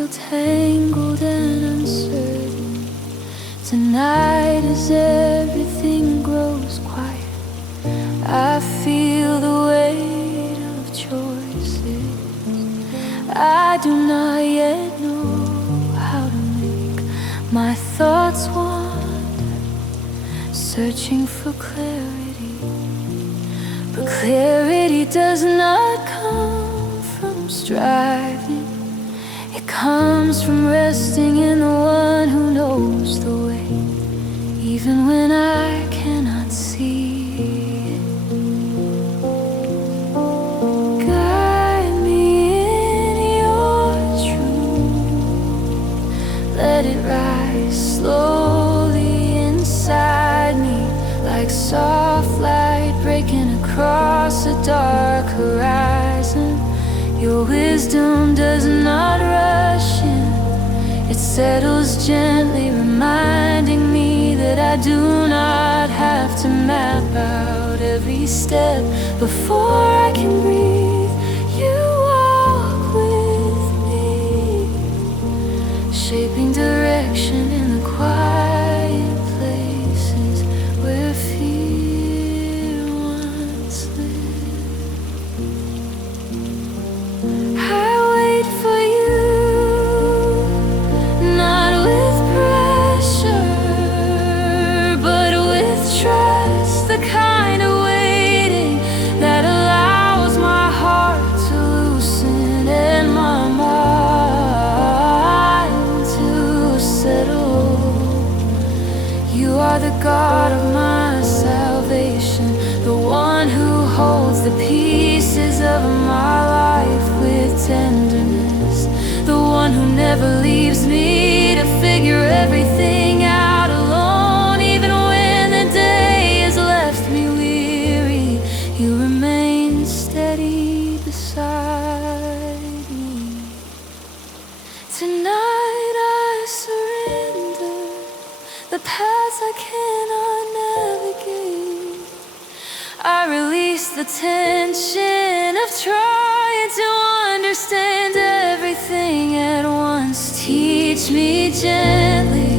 feel tangled and uncertain. Tonight as everything grows quiet, I feel the weight of choices. I do not yet know how to make my thoughts wander, searching for clarity. But clarity does not come from striving. It comes from resting in the one who knows the way, even when I cannot see it. Guide me in your truth. Let it rise slowly inside me, like soft light breaking across a dark horizon. Your wisdom does not rush in. It settles gently, reminding me that I do not have to map out every step before I can breathe. You walk with me, shaping direction in the quiet places where fear once lived. I wait for you, not with pressure, but with trust, the kind of waiting that allows my heart to loosen and my mind to settle. You are the God of my salvation, the one who holds the pieces of my life with tenderness, the one who never leaves me to figure everything out alone. Even when the day has left me weary, you remain steady beside me. Tonight I surrender the paths I cannot navigate. I release the tension of trying to understand everything at once. Teach me gently,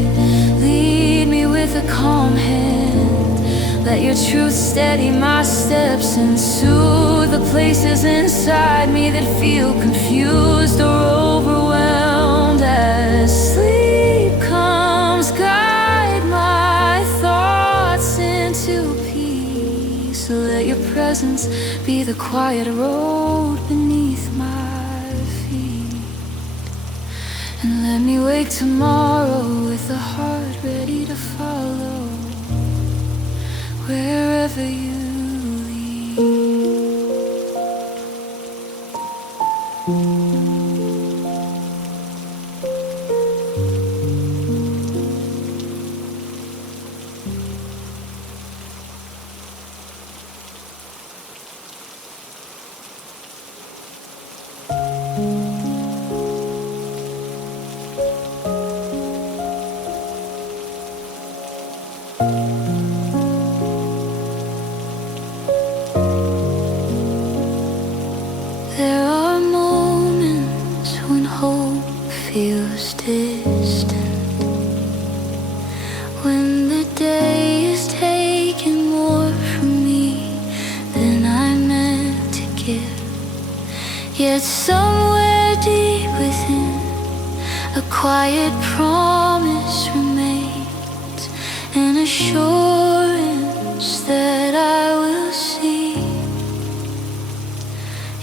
lead me with a calm hand. Let your truth steady my steps and soothe the places inside me that feel confused or overwhelmed. As sleep comes, guide my thoughts into peace. Let your presence be the quiet road beneath my feet. And let me wake tomorrow with a heart ready to follow wherever you lead. There are moments when hope feels distant, when the day is taking more from me than I meant to give. Yet somewhere deep within, a quiet promise remains, an assurance that I will see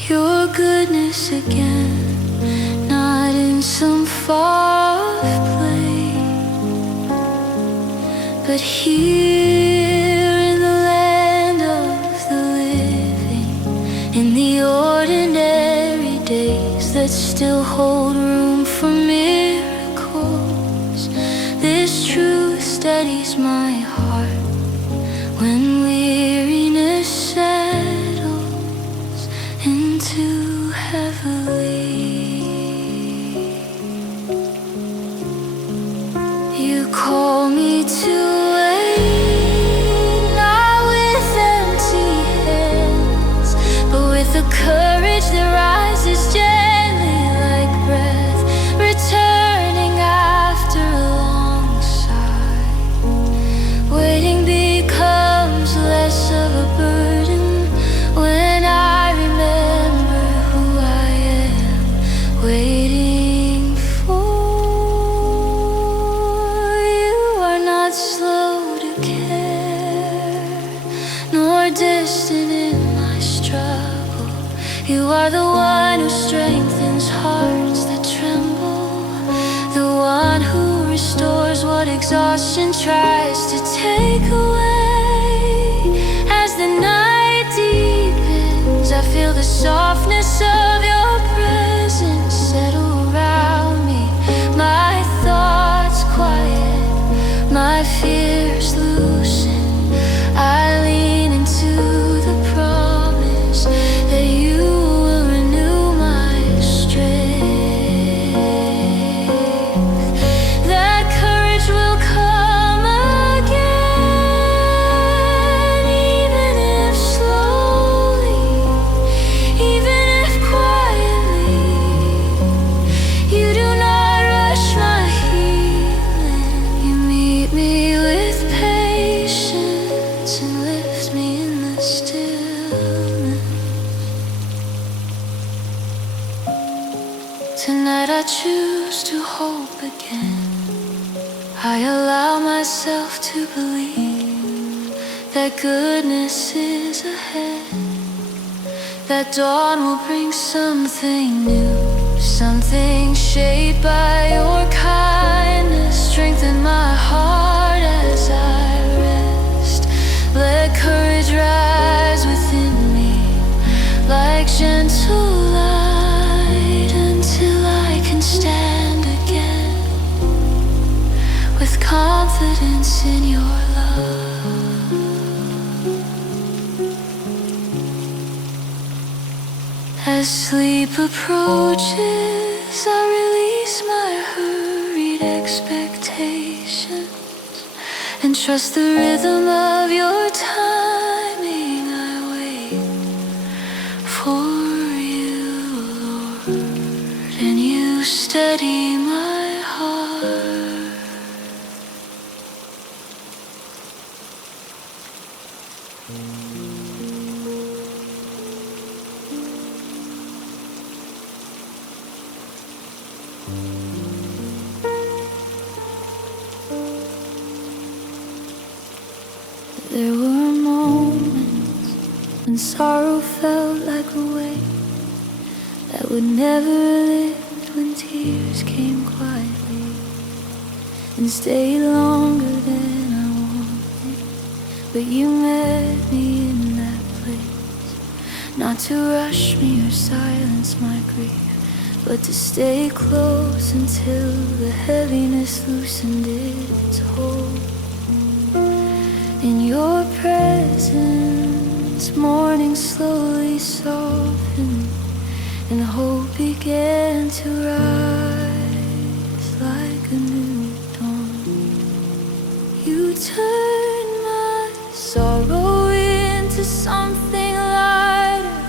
your goodness again, not in some far-off place, but here in the land of the living, in the ordinary days that still hold room for miracles. This truth steadies my heart when weariness settles into heavily. You call me to wait, not with empty hands, but with a courage that rises gently like breath. Return more distant in my struggle. You are the one who strengthens hearts that tremble, the one who restores what exhaustion tries to take away. As the night deepens, I feel the softness of your presence settle around me. My thoughts quiet, my fears loosen. I lean into the promise that you will renew my strength, that courage will come again, even if slowly, even if quietly. You do not rush my healing. You meet me with patience and lift me in the stillness. Tonight I choose to hope again. I allow myself to believe that goodness is ahead, that dawn will bring something new, something shaped by your kindness. Strengthen my heart as I rest. Let courage rise within me like gentle light until I can stand again with confidence in your love. As sleep approaches, I release my hurried expectations and trust the rhythm of your timing. I wait for you, Lord, and you steady my heart. There were moments when sorrow felt like a weight that would never lift, when tears came quietly and stayed longer than I wanted. But you met me in that place, not to rush me or silence my grief, but to stay close until the heaviness loosened its hold. In your presence, morning slowly softened, and hope began to rise like a new dawn. You turned my sorrow into something lighter,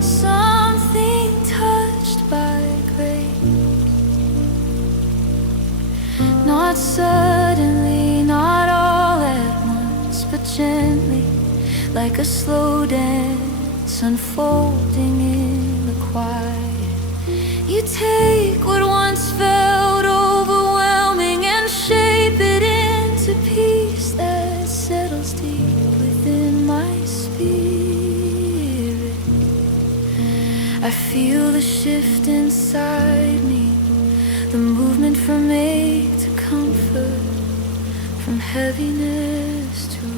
something touched by grace. Not suddenly, not all at once, but gently, like a slow dance unfolding in the quiet. You take what once felt overwhelming and shape it into peace that settles deep within my spirit. I feel the shift inside me, the movement from ache to comfort, from heaviness to rest.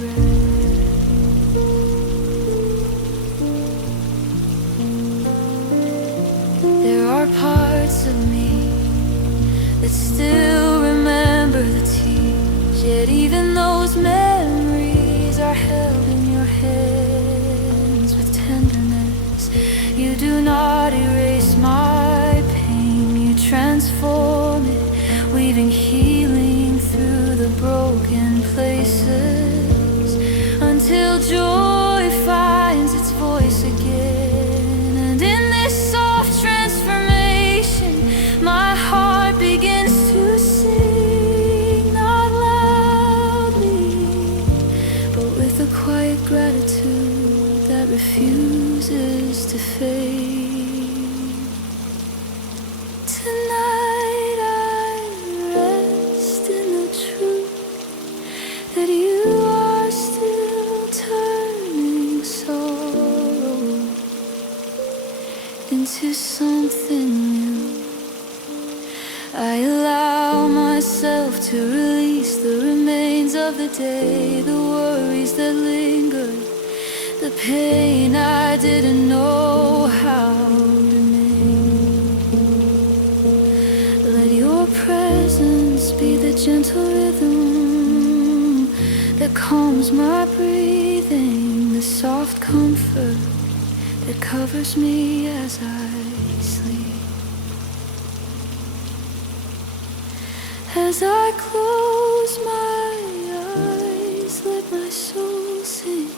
There are parts of me that still remember the tears, yet even those memories are held in your hands with tenderness. You do not erase my pain, you transform it, weaving healing through the broken places, until joy finds its voice again. And in this soft transformation, my heart begins to sing, not loudly, but with a quiet gratitude that refuses to fade. Tonight I rest in the truth that you are still turning into something new. I allow myself to release the remains of the day, the worries that lingered, the pain I didn't know how to name. Let your presence be the gentle rhythm that calms my breathing, the soft comfort that covers me as I sleep. As I close my eyes, let my soul sing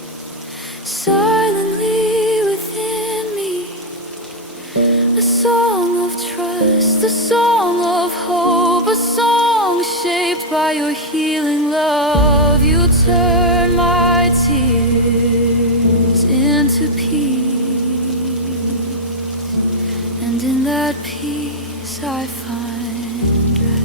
silently within me, a song of trust, a song of hope, a song shaped by your healing love. You turn my tears into peace, and in that peace I find rest.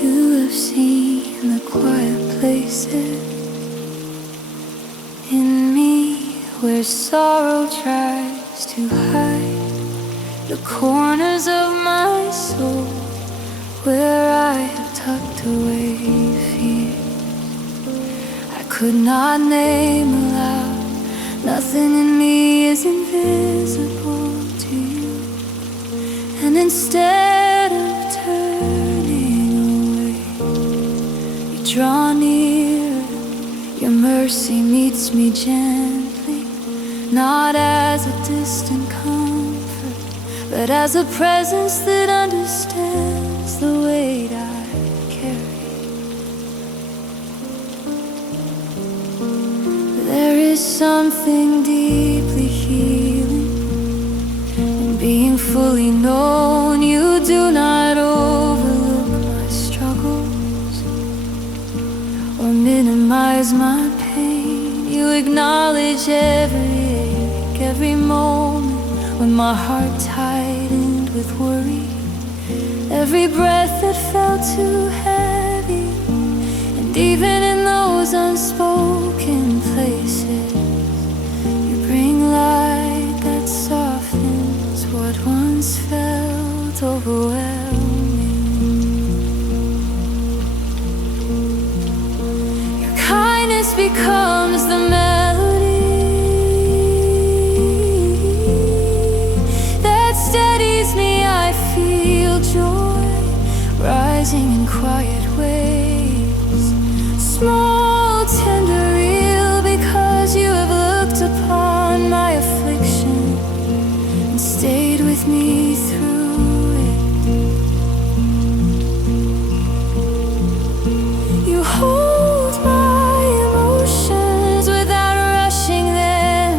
You have seen the quiet places in me where sorrow tries to hide, the corners of my soul where I have tucked away fears I could not name aloud. Nothing in me is invisible to you, and instead of turning away, you draw near. Your mercy meets me gently, not as a distant comfort, but as a presence that understands the weight I carry. There is something deeply healing in being fully known. You do not overlook my struggles or minimize my pain. You acknowledge every ache, every moment when my heart tightened with worry, every breath that felt too heavy, and even in those unspoken places, you bring light that softens what once felt overwhelming. Your kindness becomes the melody that steadies me. I feel joy rising in quiet ways, small, tender, real, because you have looked upon my affliction and stayed with me through it. You hold my emotions without rushing them,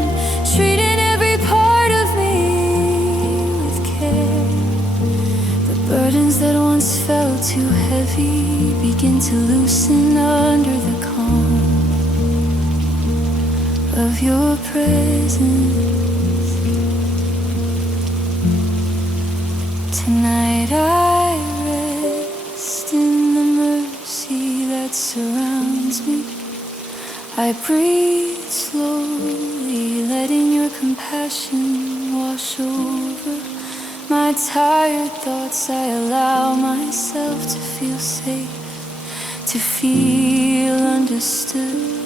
treating every part of me with care. The burdens that once felt too heavy begin to loosen under the calm of your presence. Tonight I rest in the mercy that surrounds me. I breathe slowly, letting your compassion wash over my tired thoughts. I allow myself to feel safe, to feel understood,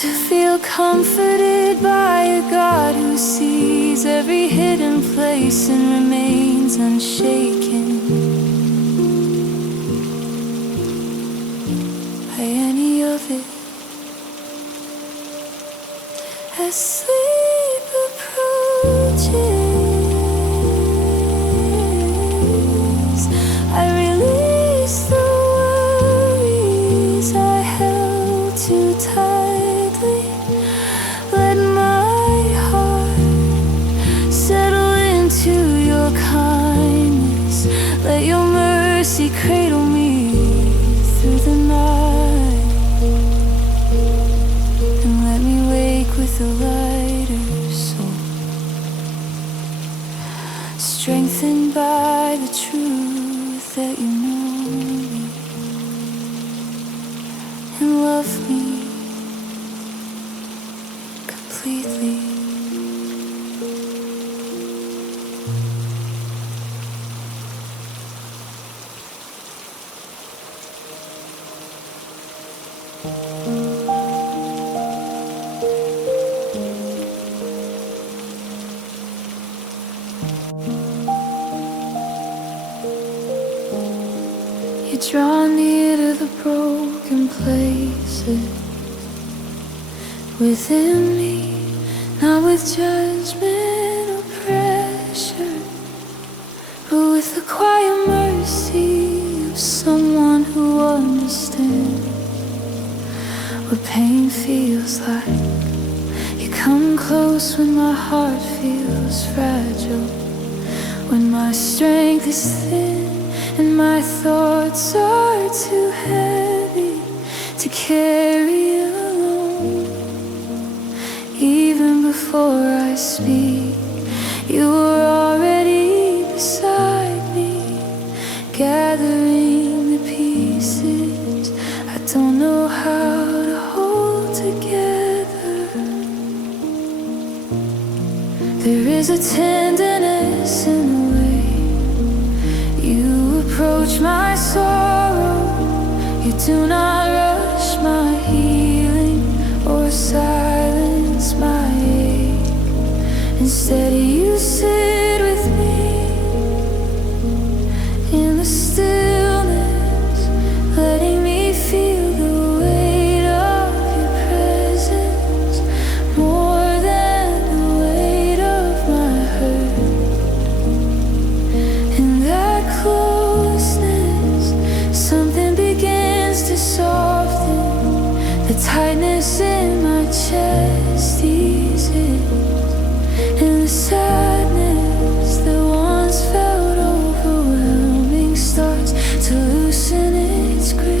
to feel comforted by a God who sees every hidden place and remains unshaken by any of it. As sleep approaches, I release the worries I held too tightly. Let my heart settle into your kindness Let your mercy cradle me through the night, and let me wake with a lighter soul, strengthened by the truth that you know me and love me completely. You draw near to the broken places within me, not with judgment or pressure, but with the quiet mercy of someone who understands what pain feels like. You come close when my heart feels fragile, when my strength is thin and my thoughts are too heavy to carry alone. Even before I speak, you are already beside me, gathering the pieces I don't know how to hold together. There is a tenderness in the way you approach my sorrow. You do not rush my healing or silence my ache. Instead you sit with me in the stillness, letting me feel the weight of your presence more than the weight of my hurt. In that closeness, something begins to soften. The tightness in my chest eases, and the sadness that once felt overwhelming starts to loosen its grip.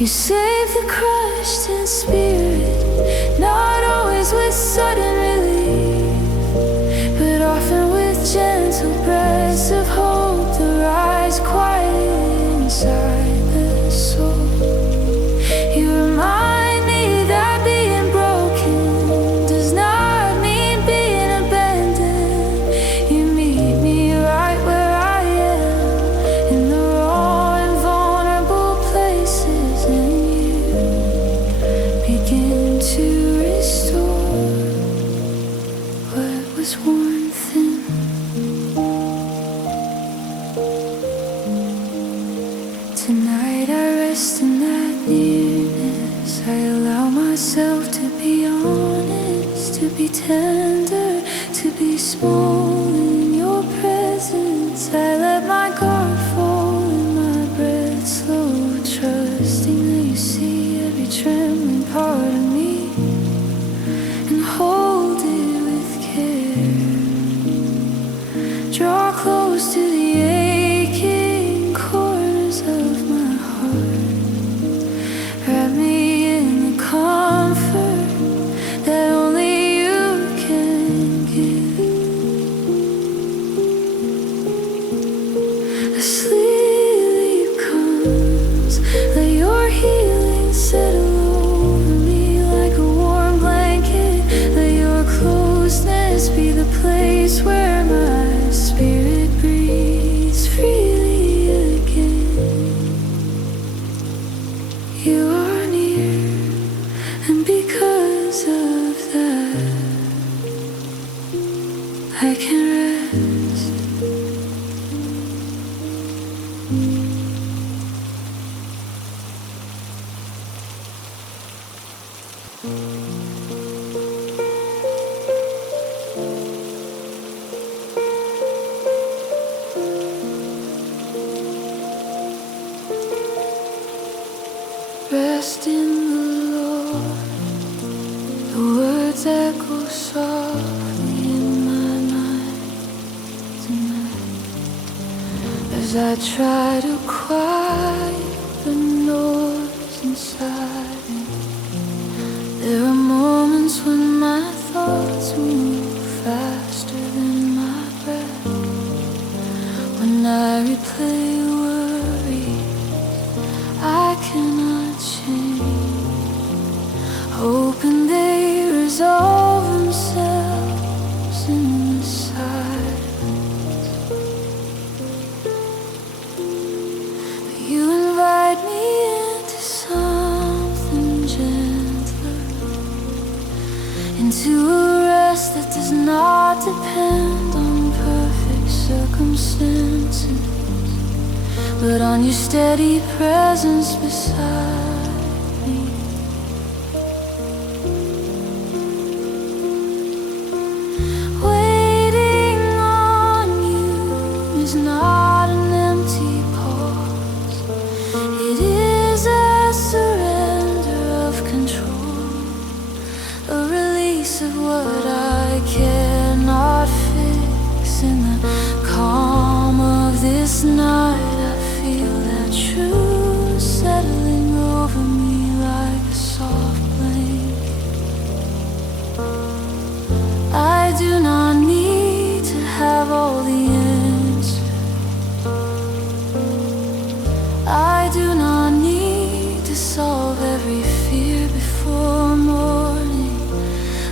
You save the crushed in spirit, not always with sudden relief, but often with gentle breaths of hope that rise quietly inside the soul. You remind me that being broken does not mean being abandoned. You meet me right where I am, in the raw and vulnerable places, and you begin to restore what was worn thin. Tonight I rest in that nearness. I allow myself to be honest, to be tender, to be small in your presence. I let my guard fall and my breath slow, trusting that you see every trembling part of me and hold it with care. Draw close to the aching corners of my heart. Wrap me in the comfort that only you can give. A sleep comes, let your healing settle over me like a warm blanket. Let your closeness be the place where my spirit breathes freely again. You are near, and because of that, I can rest. Rest in the Lord, the words echo softly in I try to quiet the noise inside me, there are moments when my thoughts move faster than my breath. When I replay worries I cannot change, hoping they resolve themselves in the silence. You invite me into something gentler, into a rest that does not depend on perfect circumstances, but on your steady presence beside me. Waiting on you is not an empty pause. It is a surrender of control, a release of what I cannot fix. In the calm of this night I feel that truth settling over me like a soft blanket. I do not need to have all the answers. I do not need to solve every fear before morning.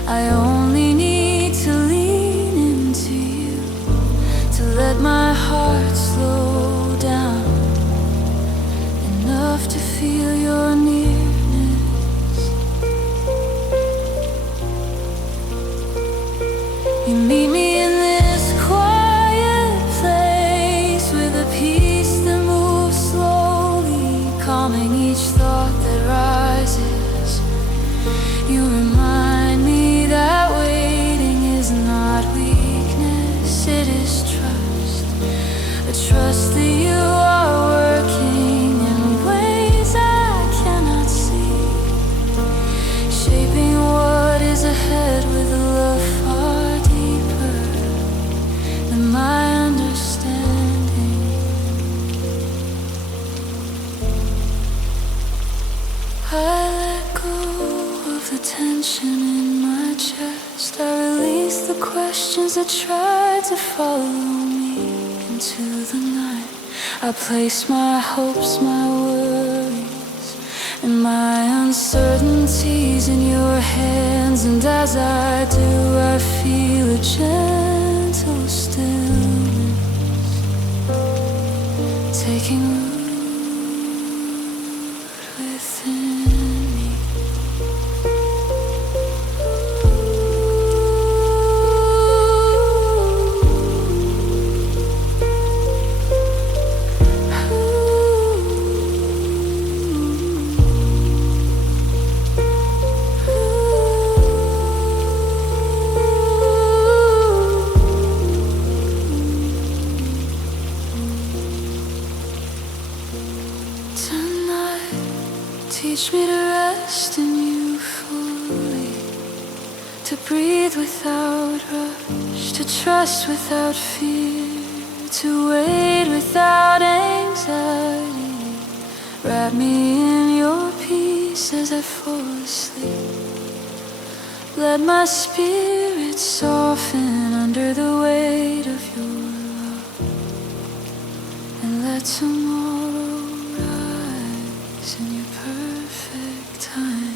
I only need to lean into you, to let my heart slow down enough to feel your nearness. You meet me in this quiet place with a peace that moves slowly, calming each thought that rises. You remind me that waiting is not weakness, it is trust. A trust that you are working in ways I cannot see, shaping what is ahead with a love far deeper than my understanding. I let go of the tension in my chest. I release the questions that try to follow me into the night. I place my hopes, my worries, and my uncertainties in your hands. And as I do, I feel a gentle stillness taking root within me. Teach me to rest in you fully, to breathe without rush, to trust without fear, to wait without anxiety. Wrap me in your peace as I fall asleep. Let my spirit soften under the weight of your love, and let tomorrow rise in your perfect time.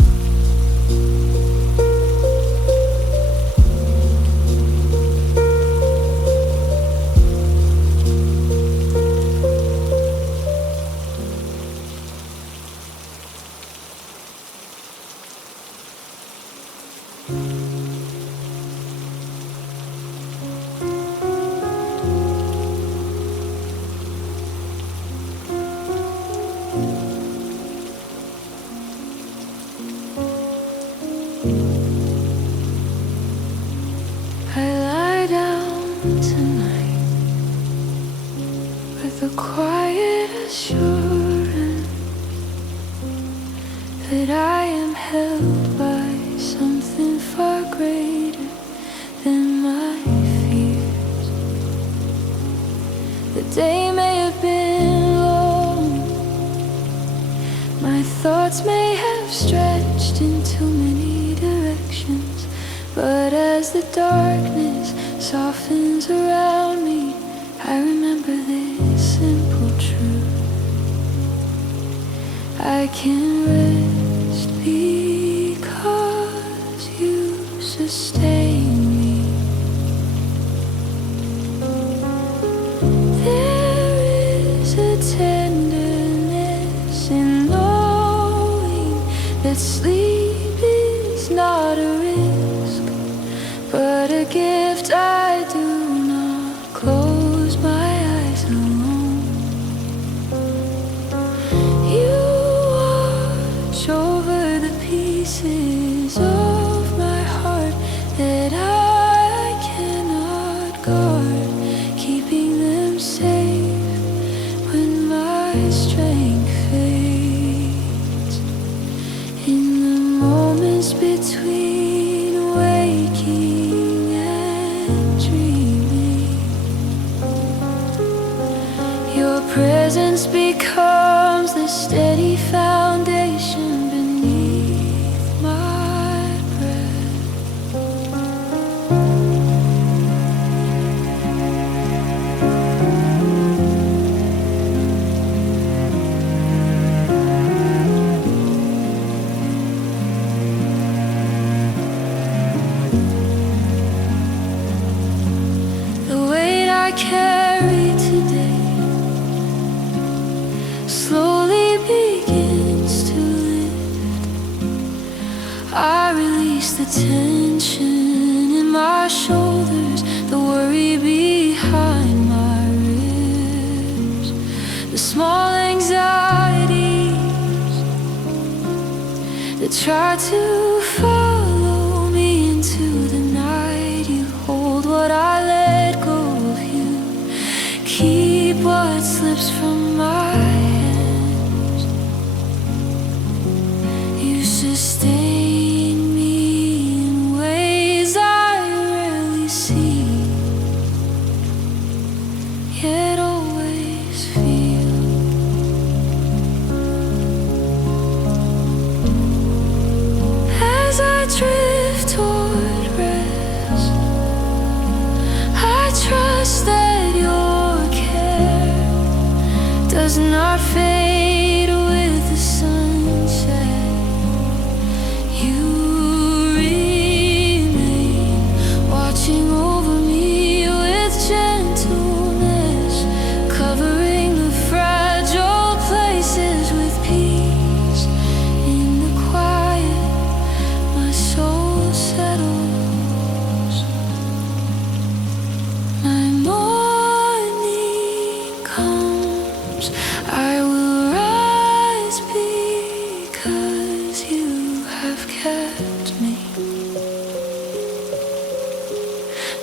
I lie down tonight with a quiet assurance that I am held by something far greater than my fears. The day may have been thoughts may have stretched in too many directions, but as the darkness softens around me, I remember this simple truth: I can rest because you sustain me. There is a tenderness in knowing that sleep is not a risk, but a gift. I do not close my eyes alone. You watch over the pieces of my heart that I cannot guard, keeping them safe when my strength fades. In the moments between waking and dreaming, your presence becomes the steady foundation beneath my breath. The weight I carry today slowly begins to lift. I release the tension in my shoulders, the worry behind my ribs, the small anxieties that try to follow me into the night. You hold what I let go of, you keep what slips from my hands. You sustain me in ways I rarely see, yet always feel. As I drift toward rest, I trust that your care does not fade with the sunset. You remain watching over me with gentleness, covering the fragile places with peace. In the quiet, my soul settles. My morning comes, I will rise because you have kept me.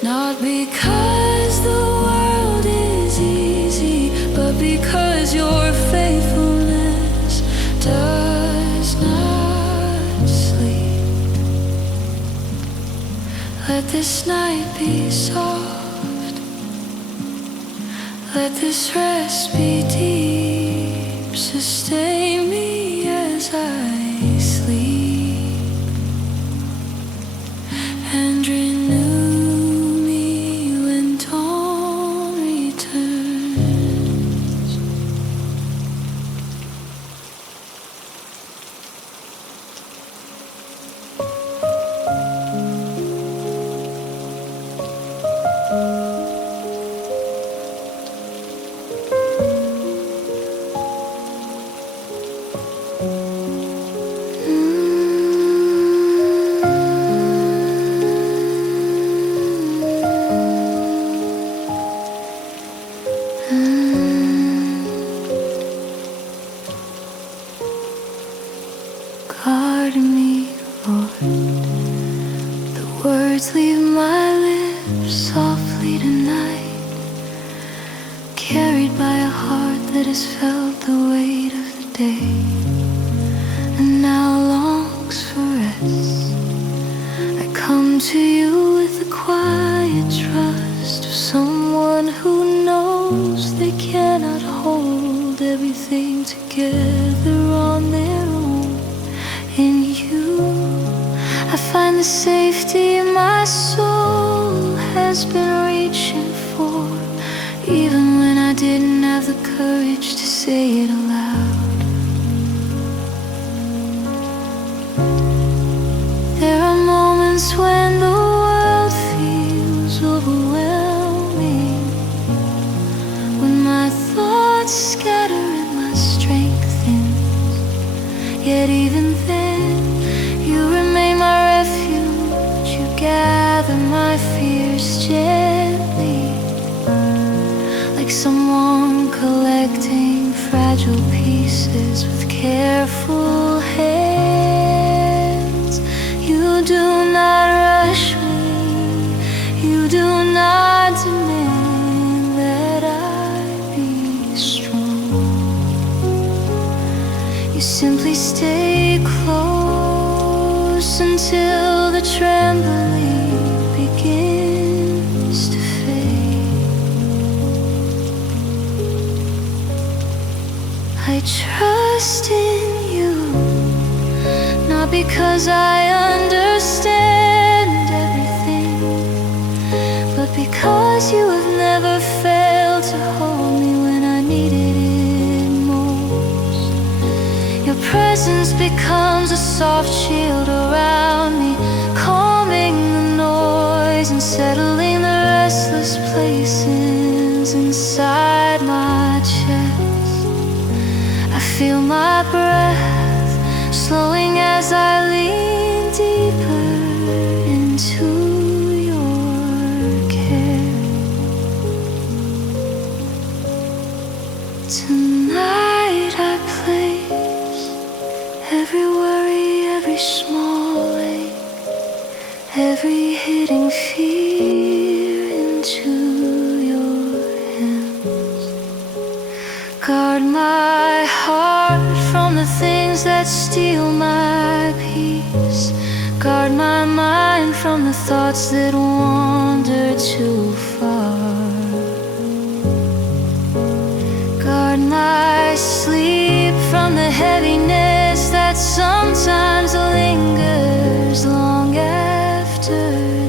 Not because the world is easy, but because your faithfulness does not sleep. Let this night be soft, let this rest be deep. Sustain me as I sleep, and renew me when dawn returns. Guard me, Lord. The words leave my lips softly tonight, carried by a heart that has felt the weight of the day and now longs for rest. I come to you with the quiet trust of someone who knows they cannot hold everything together on their own. I find the safety my soul has been reaching for, even when I didn't have the courage to say it aloud. There are moments when the world feels overwhelming, when my thoughts scatter and my strength thins. Yet even then, you remain my refuge. You gather my fears gently, like someone collecting fragile pieces with careful hands. You do not rush me, you do not demand that I be strong. You simply stay close until the trembling begins to fade. I trust in you, not because I understand everything, but because you have never failed to hold me when I needed it most. Your presence becomes a soft shield around me, calming the noise and settling the restless places inside my chest. I feel my breath slowing as I lean deeper into your care. Tonight I place every worry, every small ache, every hidden fear into your hands. Guard my heart from the things that steal my peace. Guard my mind from the thoughts that wander too far. Guard my sleep from the heaviness that sometimes lingers long after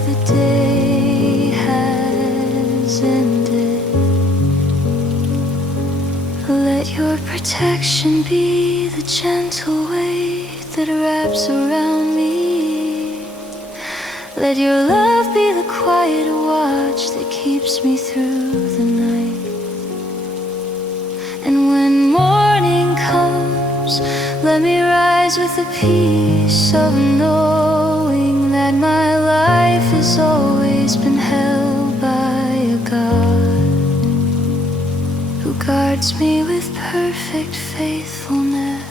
the day has ended. Let your protection be the gentle weight that wraps around me. Let your love be the quiet watch that keeps me through the night. And when morning comes, let me rise with the peace of knowing that my life has always been held by a God who guards me with perfect faithfulness.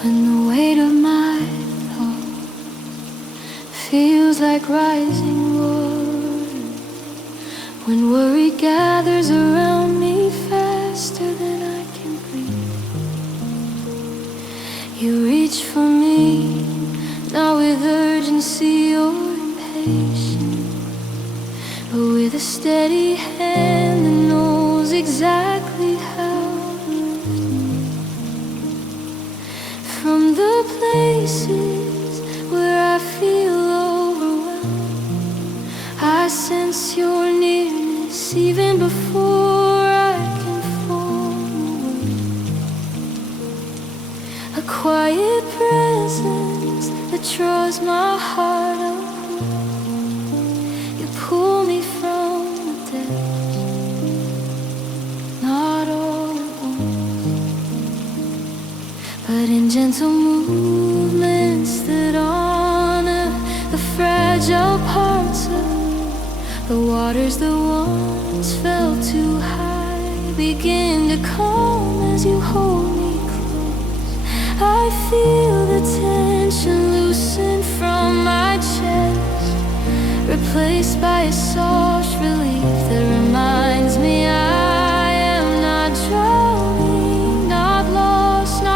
When the weight of my thoughts feels like rising water, when worry gathers around me faster than I can breathe, you reach for me, not with urgency or impatience, but with a steady hand that knows exactly how to lift me from the places where I feel overwhelmed. I sense your nearness even before I can form a word. A quiet presence that draws my heart upward. You pull me from the depths, not all at once, but in gentle movements that honor the fragile parts of the waters that once felt too high. Begin to calm as you hold me close. I feel the tension loosen from my chest, replaced by a soft relief that reminds me I am not drowning, not lost, not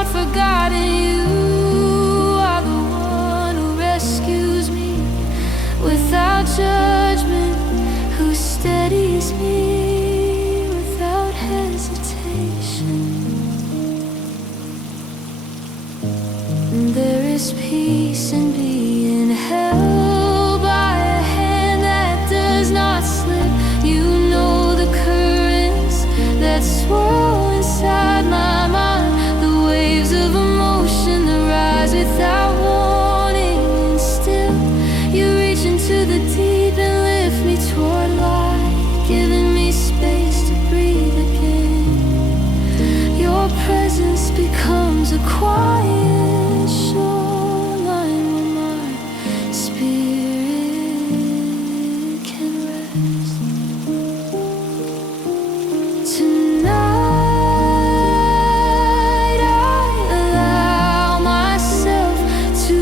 is peace in being held by a hand that does not slip. You know the currents that swirl inside my mind, the waves of emotion that rise without warning. And still, you reach into the deep and lift me toward light, giving me space to breathe again. Your presence becomes a quiet shoreline where my spirit can rest. Tonight I allow myself to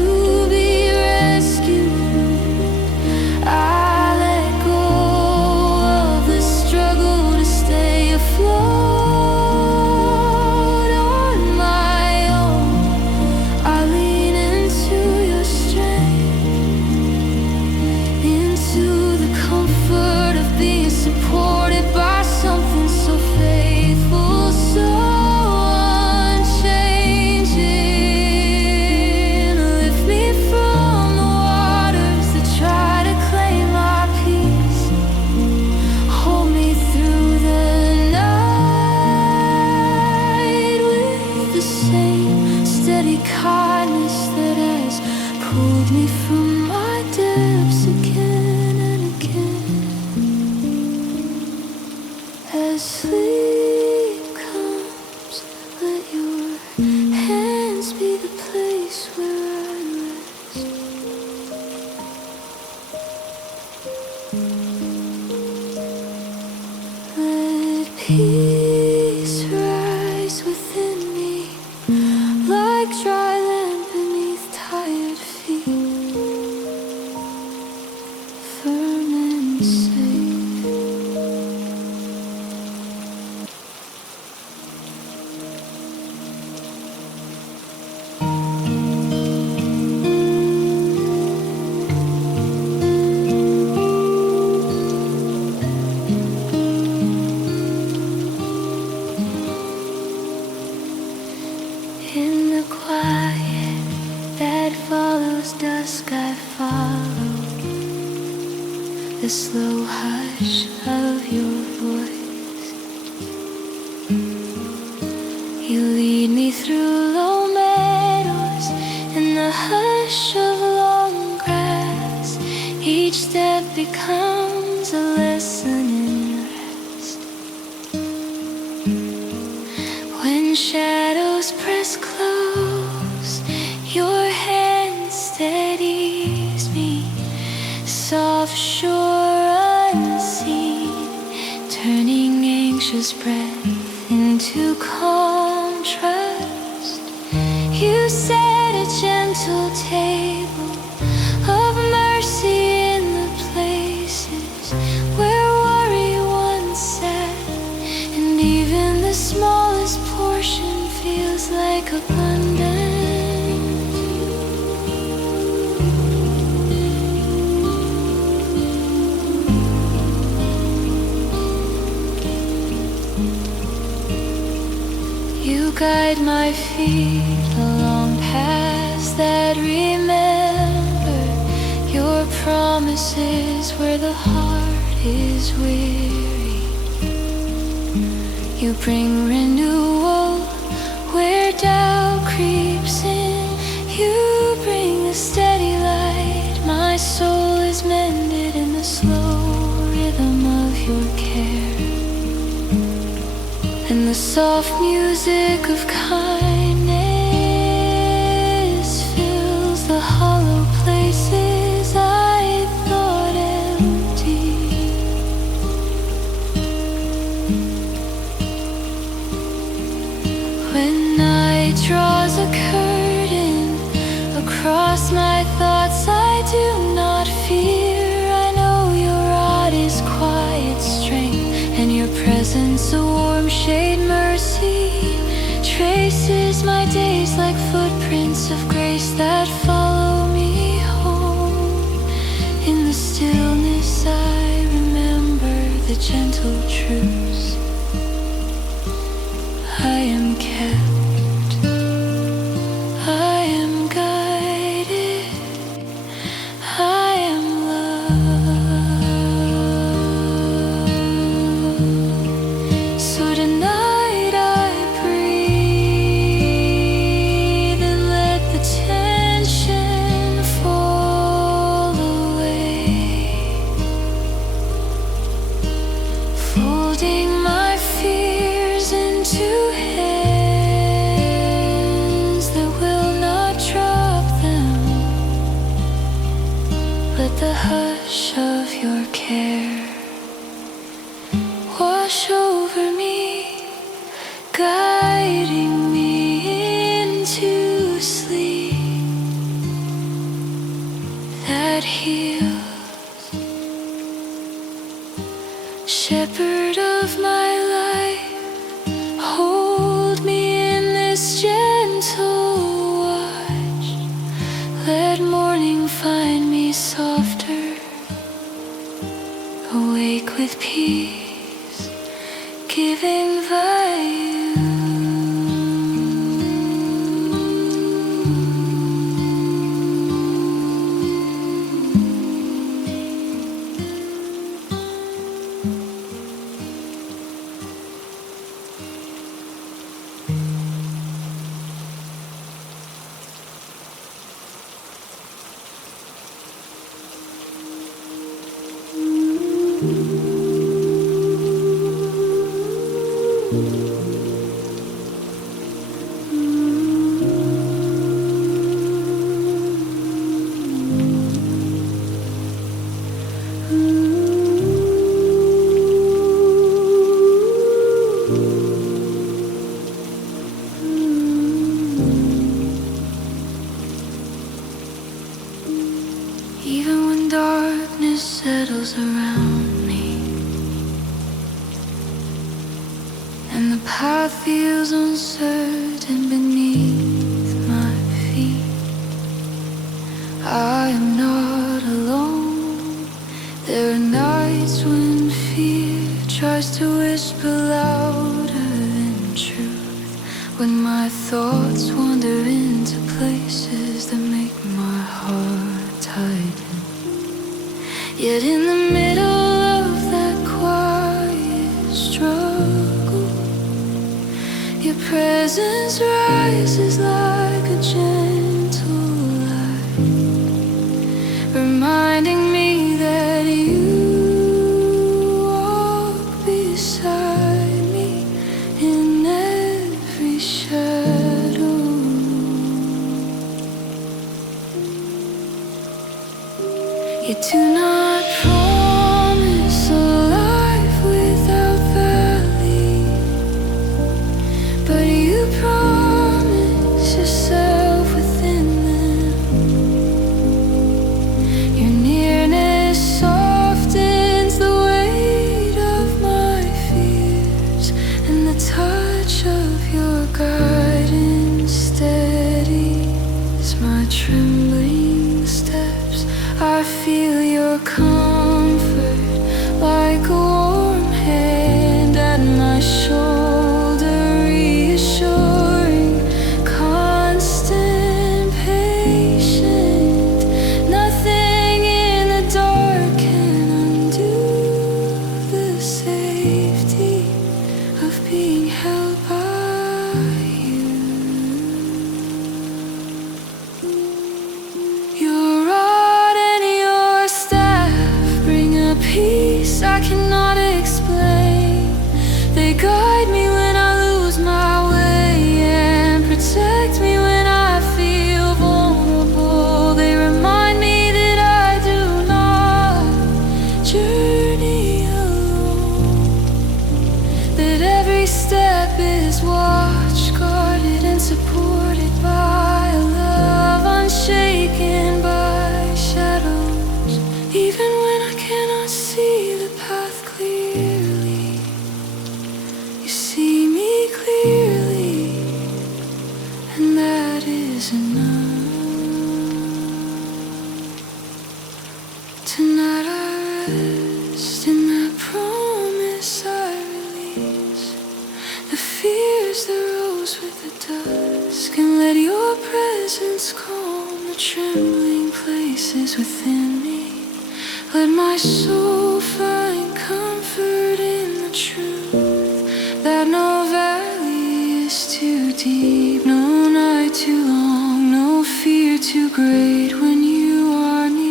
be rescued. I let go of the struggle to stay afloat. Kindness that has pulled me from my depths again and again. As sleep comes, let your hands be the place where I rest. Let peace rise within me like dry land beneath tired feet, firm and safe. In the quiet that follows dusk, I follow the slow hush of your voice. You lead me through low meadows in the hush of long grass. Each step becomes a lesson in rest. When shadows press close, your hand steadies me, soft shore unseen, turning anxious breath into calm trust. You set a gentle table of mercy in the places where worry once sat, and even the smallest portion feels like abundance. You guide my feet along paths that remember your promises where the heart is weary. You bring renewal where doubt creeps in. You bring a steady light. My soul is mended in the slow rhythm of your care. And the soft music of kindness fills the hollow places I thought empty. When night draws a curtain across my thoughts, I do not fear. I know your rod is quiet strength, and your presence a warm shade. Mercy traces my days like footprints of grace that follow me home. In the stillness I remember the gentle truths. I am kept, I am guided. hush of your care wash over me, guiding me into sleep that heals. Shepherd of my life, hold me in this gentle watch. Let morning find me softer, awake with peace, giving value. Even when darkness settles around me and the path feels uncertain beneath my feet, I am not alone. There are nights when fear tries to whisper louder than truth, when my thoughts wander into places that make my heart tighten. Yet in the middle of that quiet struggle, your presence rises like a gentle light, reminding me that you walk beside me in every shadow. You do not promise a life without valley, but you promise yourself within them. Your nearness softens the weight of my fears, and the touch of your guidance steadies my trembling steps. I feel your comfort like a warm hand at my shoulder, reassuring, constant, patient. Nothing in the dark can undo the safety of being held by you. Your rod and your staff bring a peace I cannot explain. They guide me when I lose my way and protect me when I feel vulnerable. They remind me that I do not journey alone, that every step is watched, guarded, and supported by a love unshaken by shadows. Even when I cannot see the path clearly, you see me clearly, and that is enough. Tonight I rest in that promise I release the fears that rose with the dusk, and let your presence calm the trembling places within me. Let my soul find comfort in the truth that no valley is too deep, no night too long, no fear too great when you are near.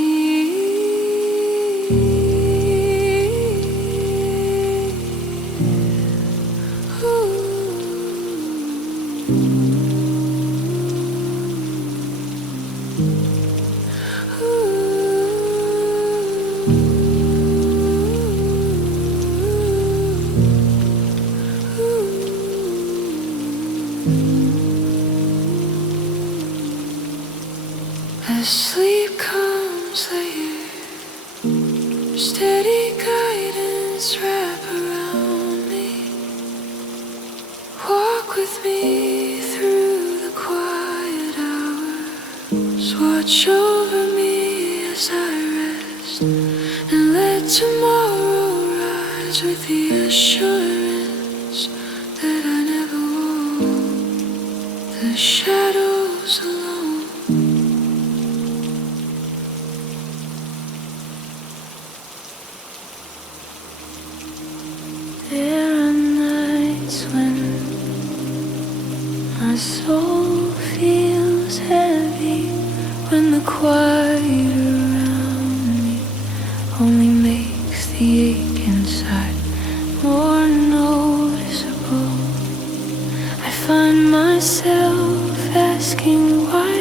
Ooh. sleep comes later, steady guidance wrap around me. Walk with me through the quiet hours. Watch over me as I rest, and let tomorrow rise with the assurance that I never walk the shadows alone. There are nights when my soul feels heavy, when the quiet around me only makes the ache inside more noticeable. I find myself asking why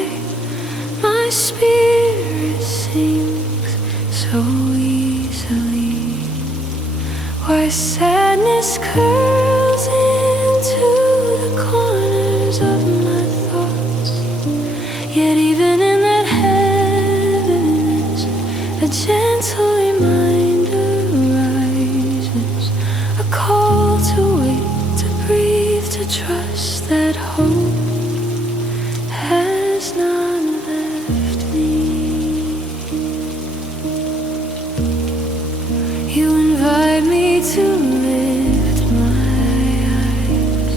my spirit sinks so easily, why sadness curls into the corners of my thoughts. Yet even in that heaviness, a gentle reminder rises, a call to wait, to breathe, to trust that hope has not left me. You invite me to lift my eyes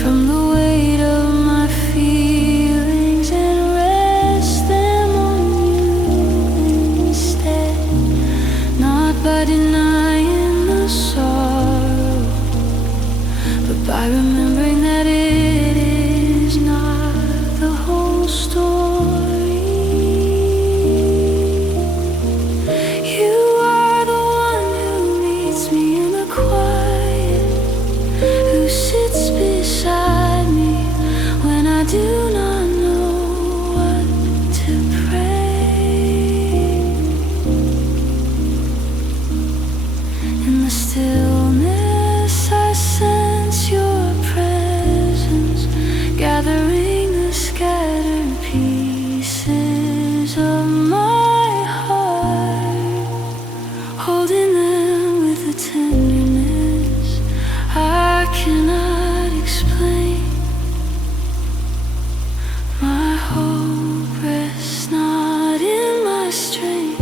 from the weight of my feelings and rest them on you instead, not by denying the sorrow, but by remembering that it is not the whole story. You are the one who meets me in the quiet, who sits beside me when I do not know what to pray. In the stillness I sense your presence, gathering the scattered pieces of my heart, holding them with a tenderness I cannot explain. My hope rests not in my strength,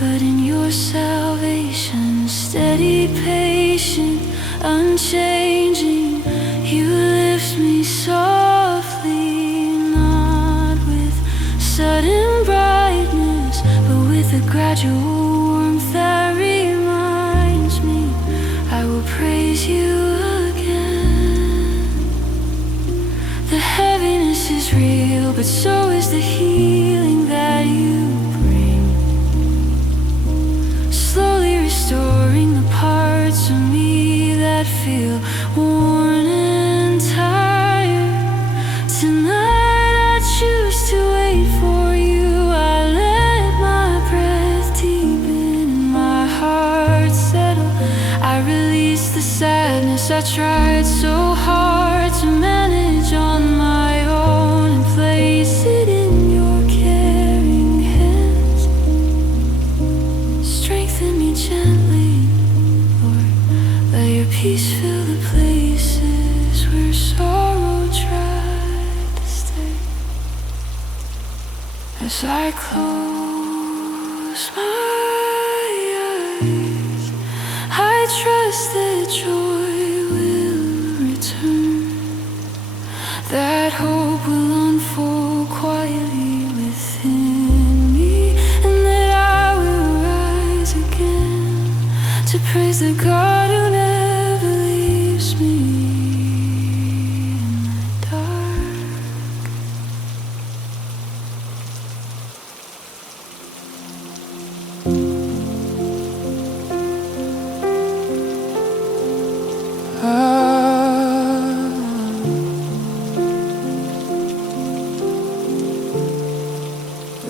but in your salvation, steady, patient, unchanging. You lift me softly, not with sudden brightness, but with a gradual warmth that reminds me I will praise you again. The heaviness is real, but so is the healing that you bring, slowly restoring the parts of me that feel worn and tired. Tonight I choose to wait for you. I let my breath deepen and my heart settle. I release the sadness I tried so hard to manage on my own, and place it in your caring hands. Strengthen me gently, Lord. Let your peace fill the places where sorrow tried to stay. As I close my eyes, I trust that joy will return, that hope will unfold quietly within me, and that I will rise again to praise the God who never leaves me in the dark.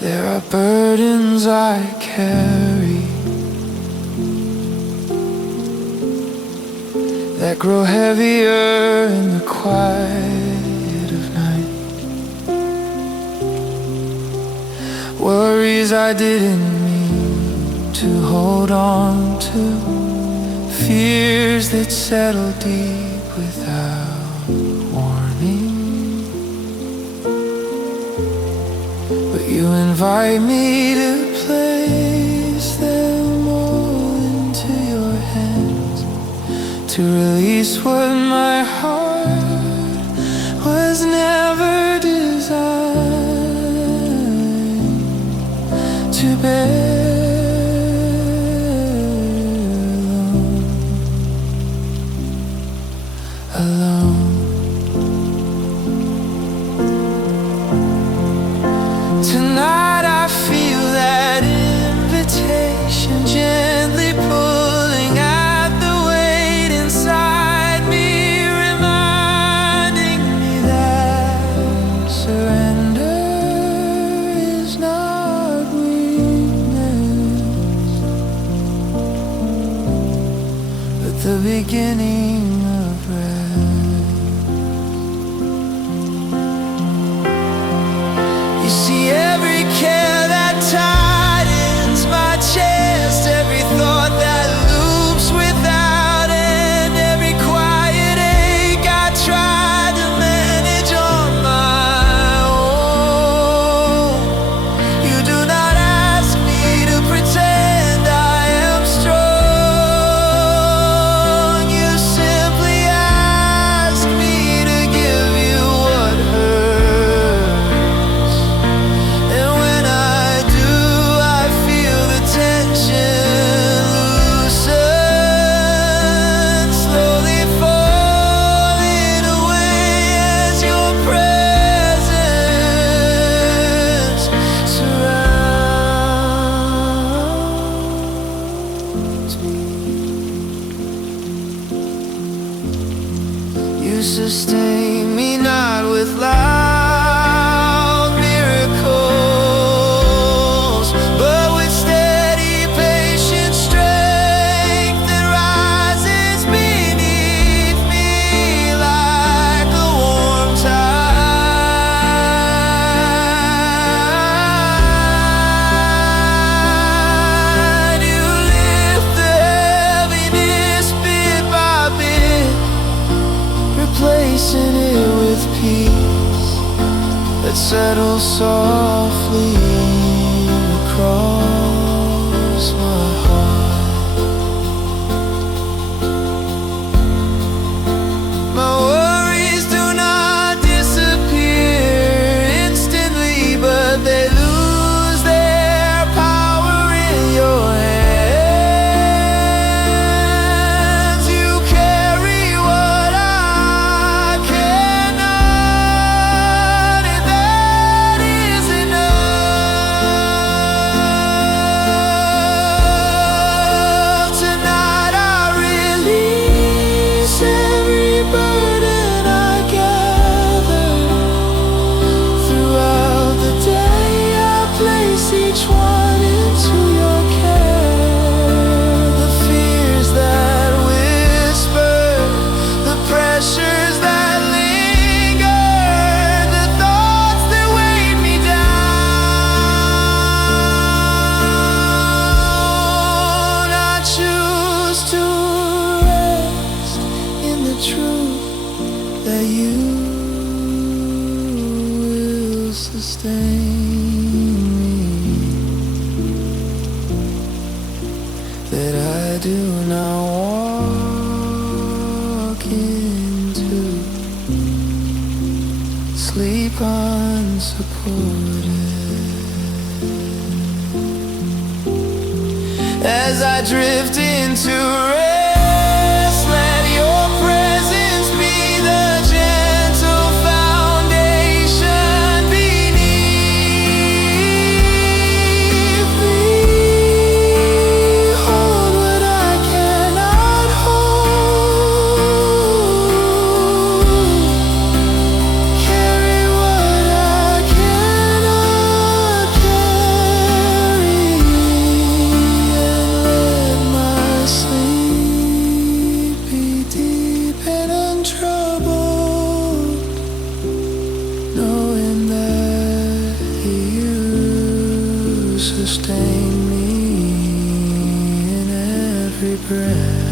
There are burdens I carry that grow heavier in the quiet of night. Memories I didn't mean to hold on to, fears that settle deep without warning. But you invite me to place them all into your hands, to release what my heart was never designed to bear. Alone. Tonight I feel that invitation gently pulling at the weight inside me, reminding me that surrender is not weakness, but the beginning of rest. See every care that tightens my chest, every thought that loops without end, every quiet ache I tried to manage on my own. You do not ask me to pretend I am strong. You simply ask me to give you what hurts. And when I do, I feel the tension loosen, slowly falling away as your presence surrounds me. You sustain me not with loud miracles, but with steady, patient strength that rises beneath me like a warm tide. You lift the heaviness bit by bit, replacing it with peace that settles softly across my heart. My worries do not disappear instantly, but they lose their power in your hands. You carry what I cannot, and that is enough. Tonight I release every burden I gathered throughout the day. I place each one into your care. The fears that whisper, the pressures that linger, the thoughts that weigh me down. I choose to rest in the truth that you will sustain me, that I do not walk into sleep unsupported. As I drift into rest, let your presence be the gentle foundation beneath me. Hold what I cannot hold, carry what I cannot carry, and let my sleep sustain me in every breath.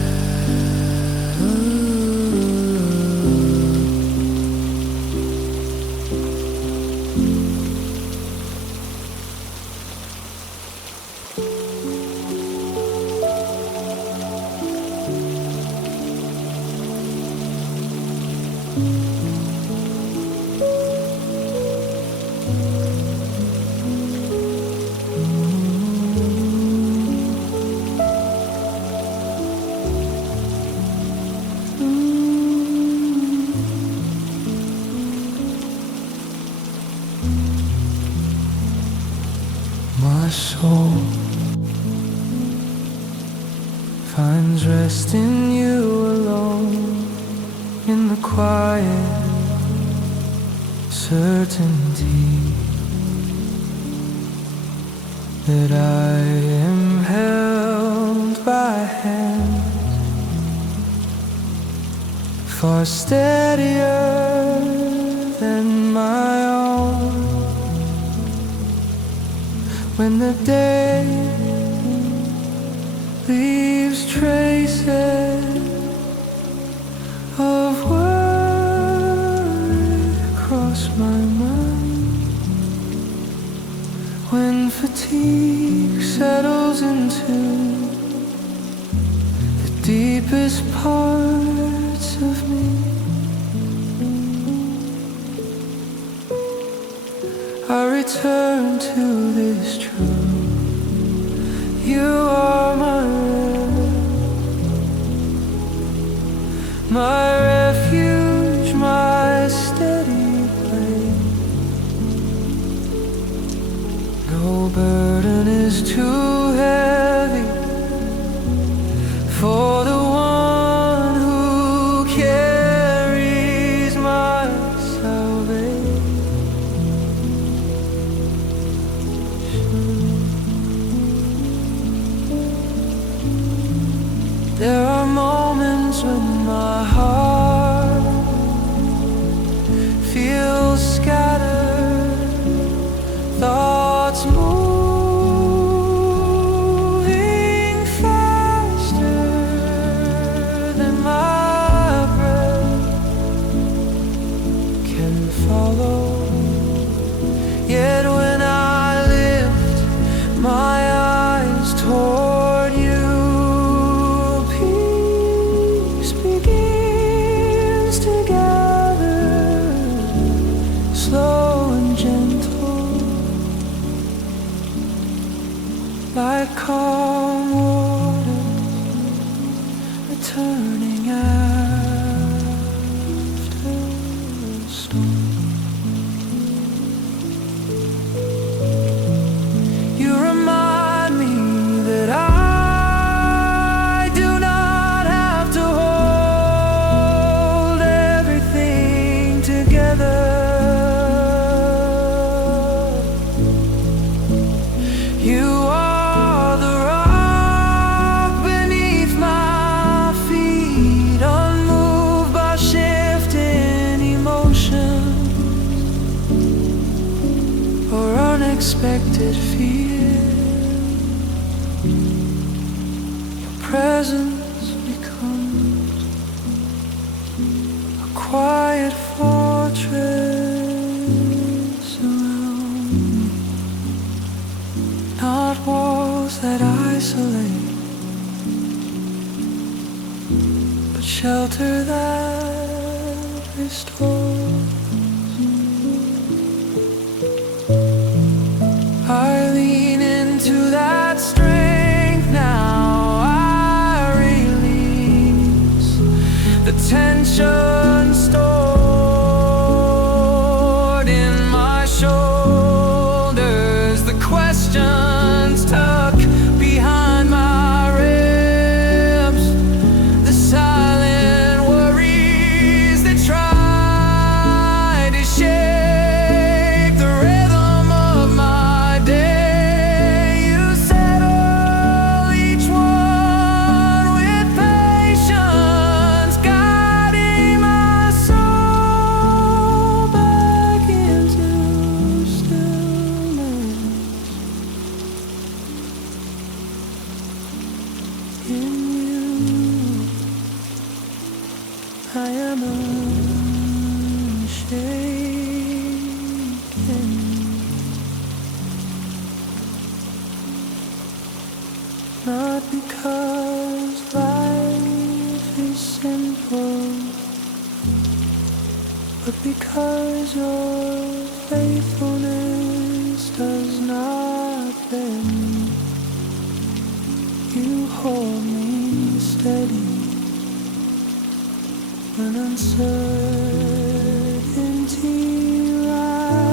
My soul finds rest in you alone, in the quiet certainty that I am held by hands far steadier than my own. When the day leaves traces of worry across my mind, when fatigue settles into the deepest parts of me, I return to this truth. You are my refuge, my steady place. No burden is too heavy for the one who carries my salvation. There are moments when my heart feels scattered, thoughts moving faster than my breath can follow. Yet when I lift my eyes toward you, slow and gentle, like calm waters returning after a storm. You remind me that I do not have to hold everything together. You are the rock beneath my feet, unmoved by shifting emotions or unexpected fear. Your presence becomes a quiet fortress around me. Not walls that isolate, but shelter that restores. I lean into that strength now. I release the tension stored in my shoulders, the questions tucked behind my ribs, the silent worries that try because life is simple, but because your faithfulness does not bend, you hold me steady when uncertainty rises.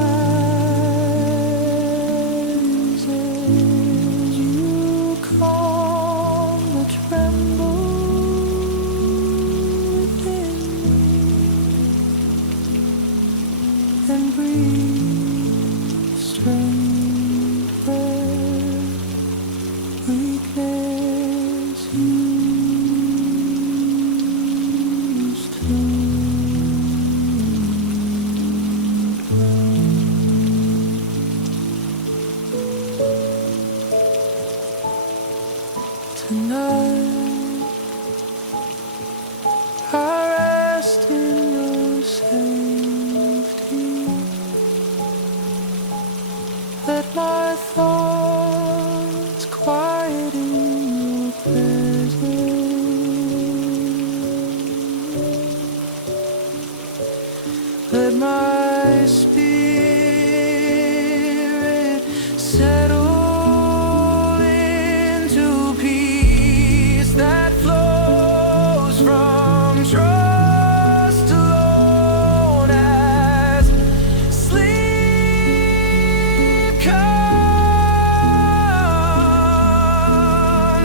You calm the tremble within me and breathe strength where weakness used to dwell. Tonight I rest in your safety. Let my thoughts quiet in your presence. Let my spirit settle into peace that flows from trust alone as sleep comes.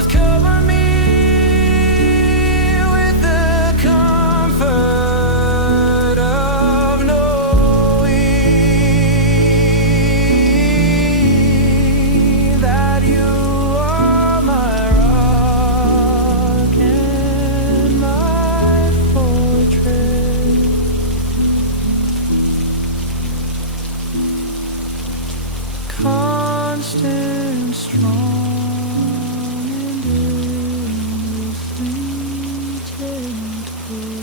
Cover me with the comfort of knowing that you are my rock and my fortress. Constant, strong, and endlessly gentle.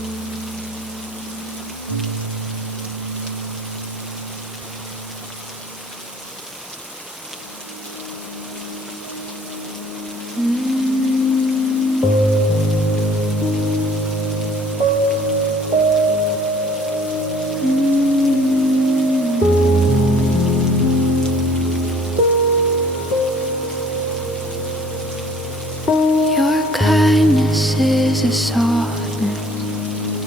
Your kindness is a softness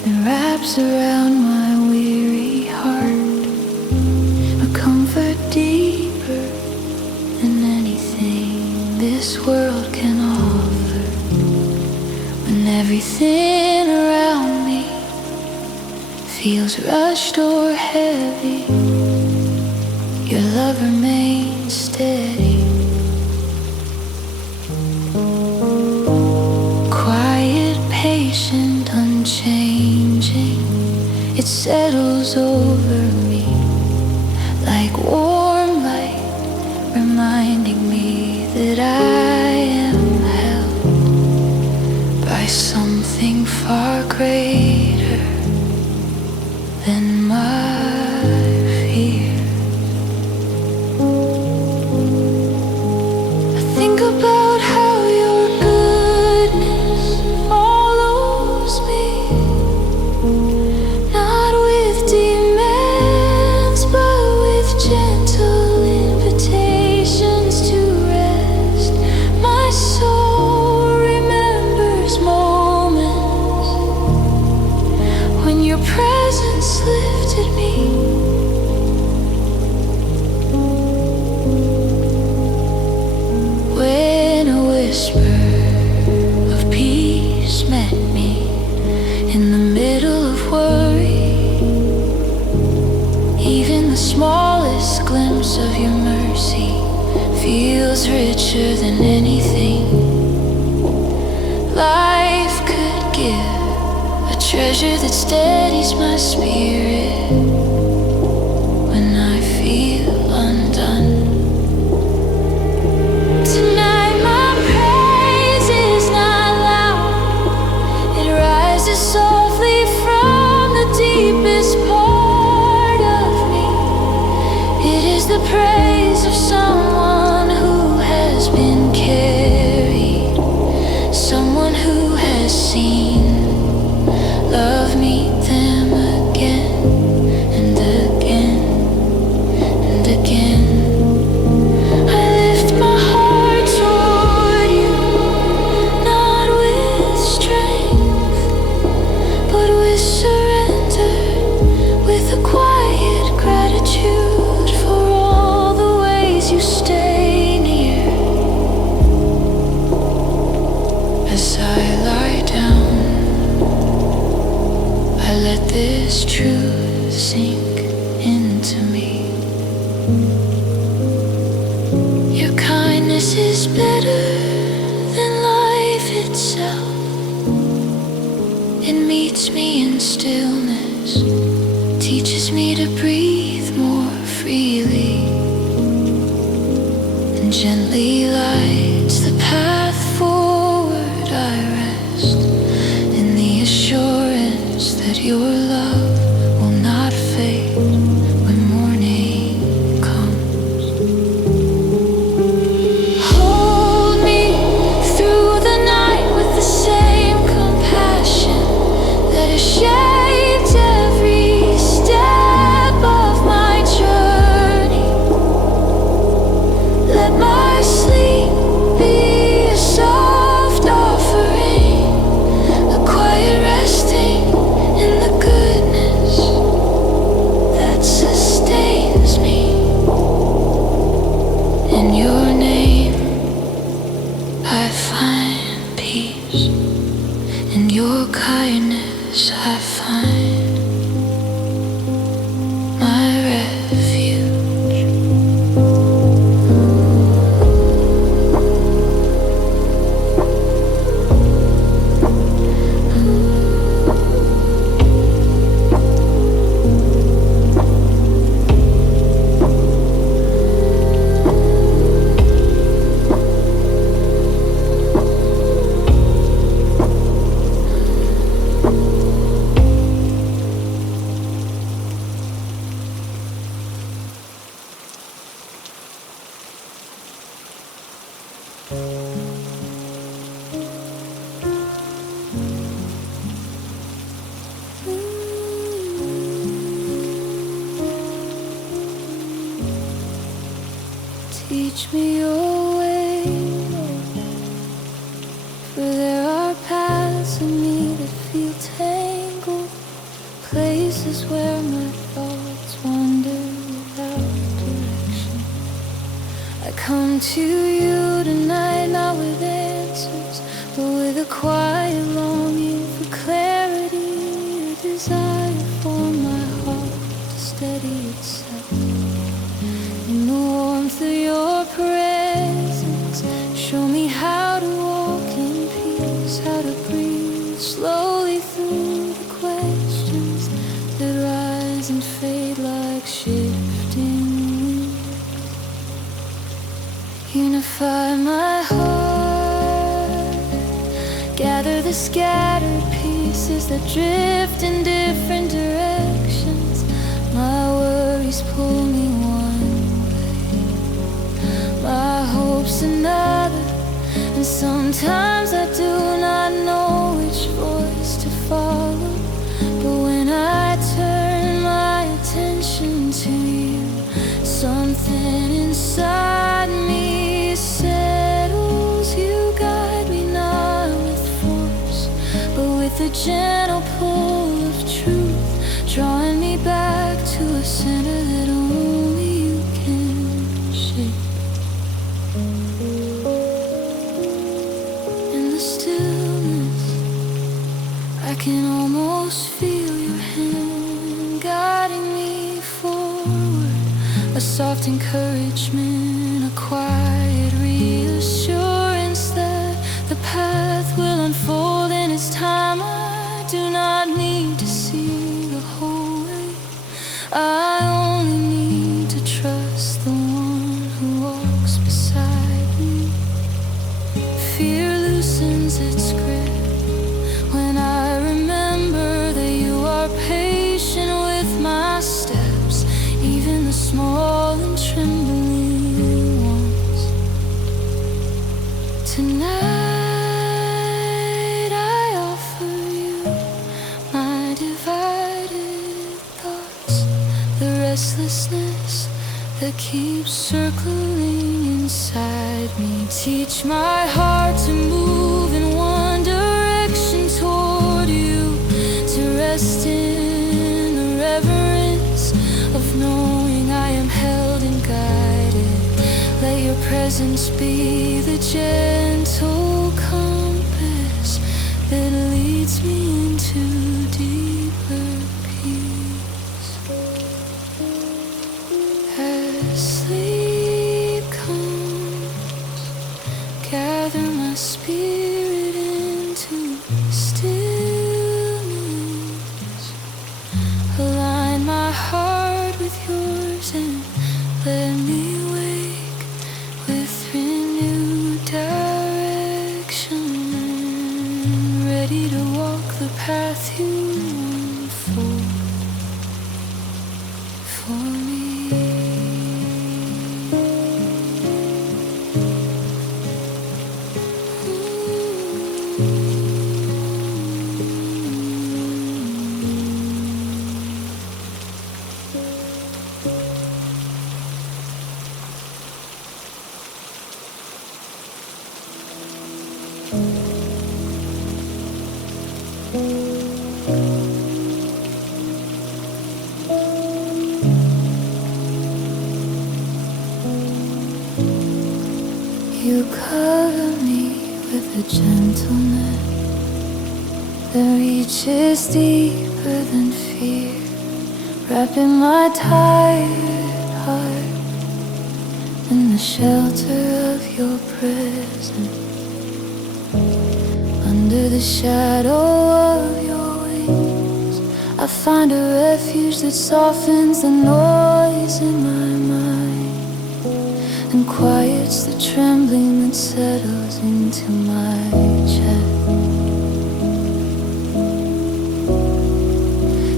that wraps around my weary heart, a comfort deeper than anything this world can offer. When everything around me feels rushed or heavy, your love remains steady. Quiet, patient, unchanging, it settles over me like warm light, reminding me that I am held by something far greater than my fear. I think about how your goodness follows me, not with demands, but with gentle invitations to rest. My soul remembers moments when your presence lifted me. When a whisper of peace met me in the middle of worry, even the smallest glimpse of your mercy feels richer than anything life could give, a treasure that steadies my spirit when I feel undone. Tonight my praise is not loud, it rises softly from the deepest part of me. It is the praise of someone who has been carried seen. Love me them again and again and again. I lift my heart toward you, not with strength, but with surrender, with a quiet gratitude for all the ways you stay near. As I lie down, I let this truth sink into me. Your kindness is better than life itself. It meets me in stillness, teaches me to breathe more freely, and gently lights the path forward. I rest in the assurance that your love will not fade when morning comes. Hold me through the night with the same compassion that has shaped every step of my journey. Let my sleep be a soft offering, a quiet resting in the goodness that sustains me. In your name I find peace. In your kindness I find my refuge. Teach me your way, for there are paths in me that feel tangled, places where my thoughts wander without direction. I come to you tonight, not with answers, but with a quiet longing for clarity, a desire for my heart to steady itself. In the warmth of your presence, show me how to walk in peace, how to breathe slowly through the questions that rise and fade like shifting winds. Unify my heart, gather the scattered pieces that drift in different directions. My worries pull me one way, my hope's another, and sometimes I do not know which voice to follow. But when I turn my attention to you, something inside me settles. You guide me not with force, but with a gentle pull of truth, drawing me back to a center that only you can shape. In the stillness, I can almost feel your hand guiding me forward, a soft encouragement, a quiet reassurance that the path will unfold in its time. I do not need to see the whole way, I only need to trust the one who walks beside me. Fear loosens its grip when I remember that you are patient with my steps, even the small and trembling ones. Tonight I offer that keeps circling inside me. Teach my heart to move in one direction toward you, to rest in the reverence of knowing I am held and guided. Let your presence be the gentle compass that leads me into deeper peace. As sleep comes, gather my spirit into stillness. Align my heart with yours and let me wake with renewed direction, ready to walk the path you unfold for me. You cover me with a gentleness that reaches deeper than fear, wrapping my tired heart in the shelter of your presence. Under the shadow of your wings, I find a refuge that softens the noise in my mind and quiets the trembling that settles into my chest.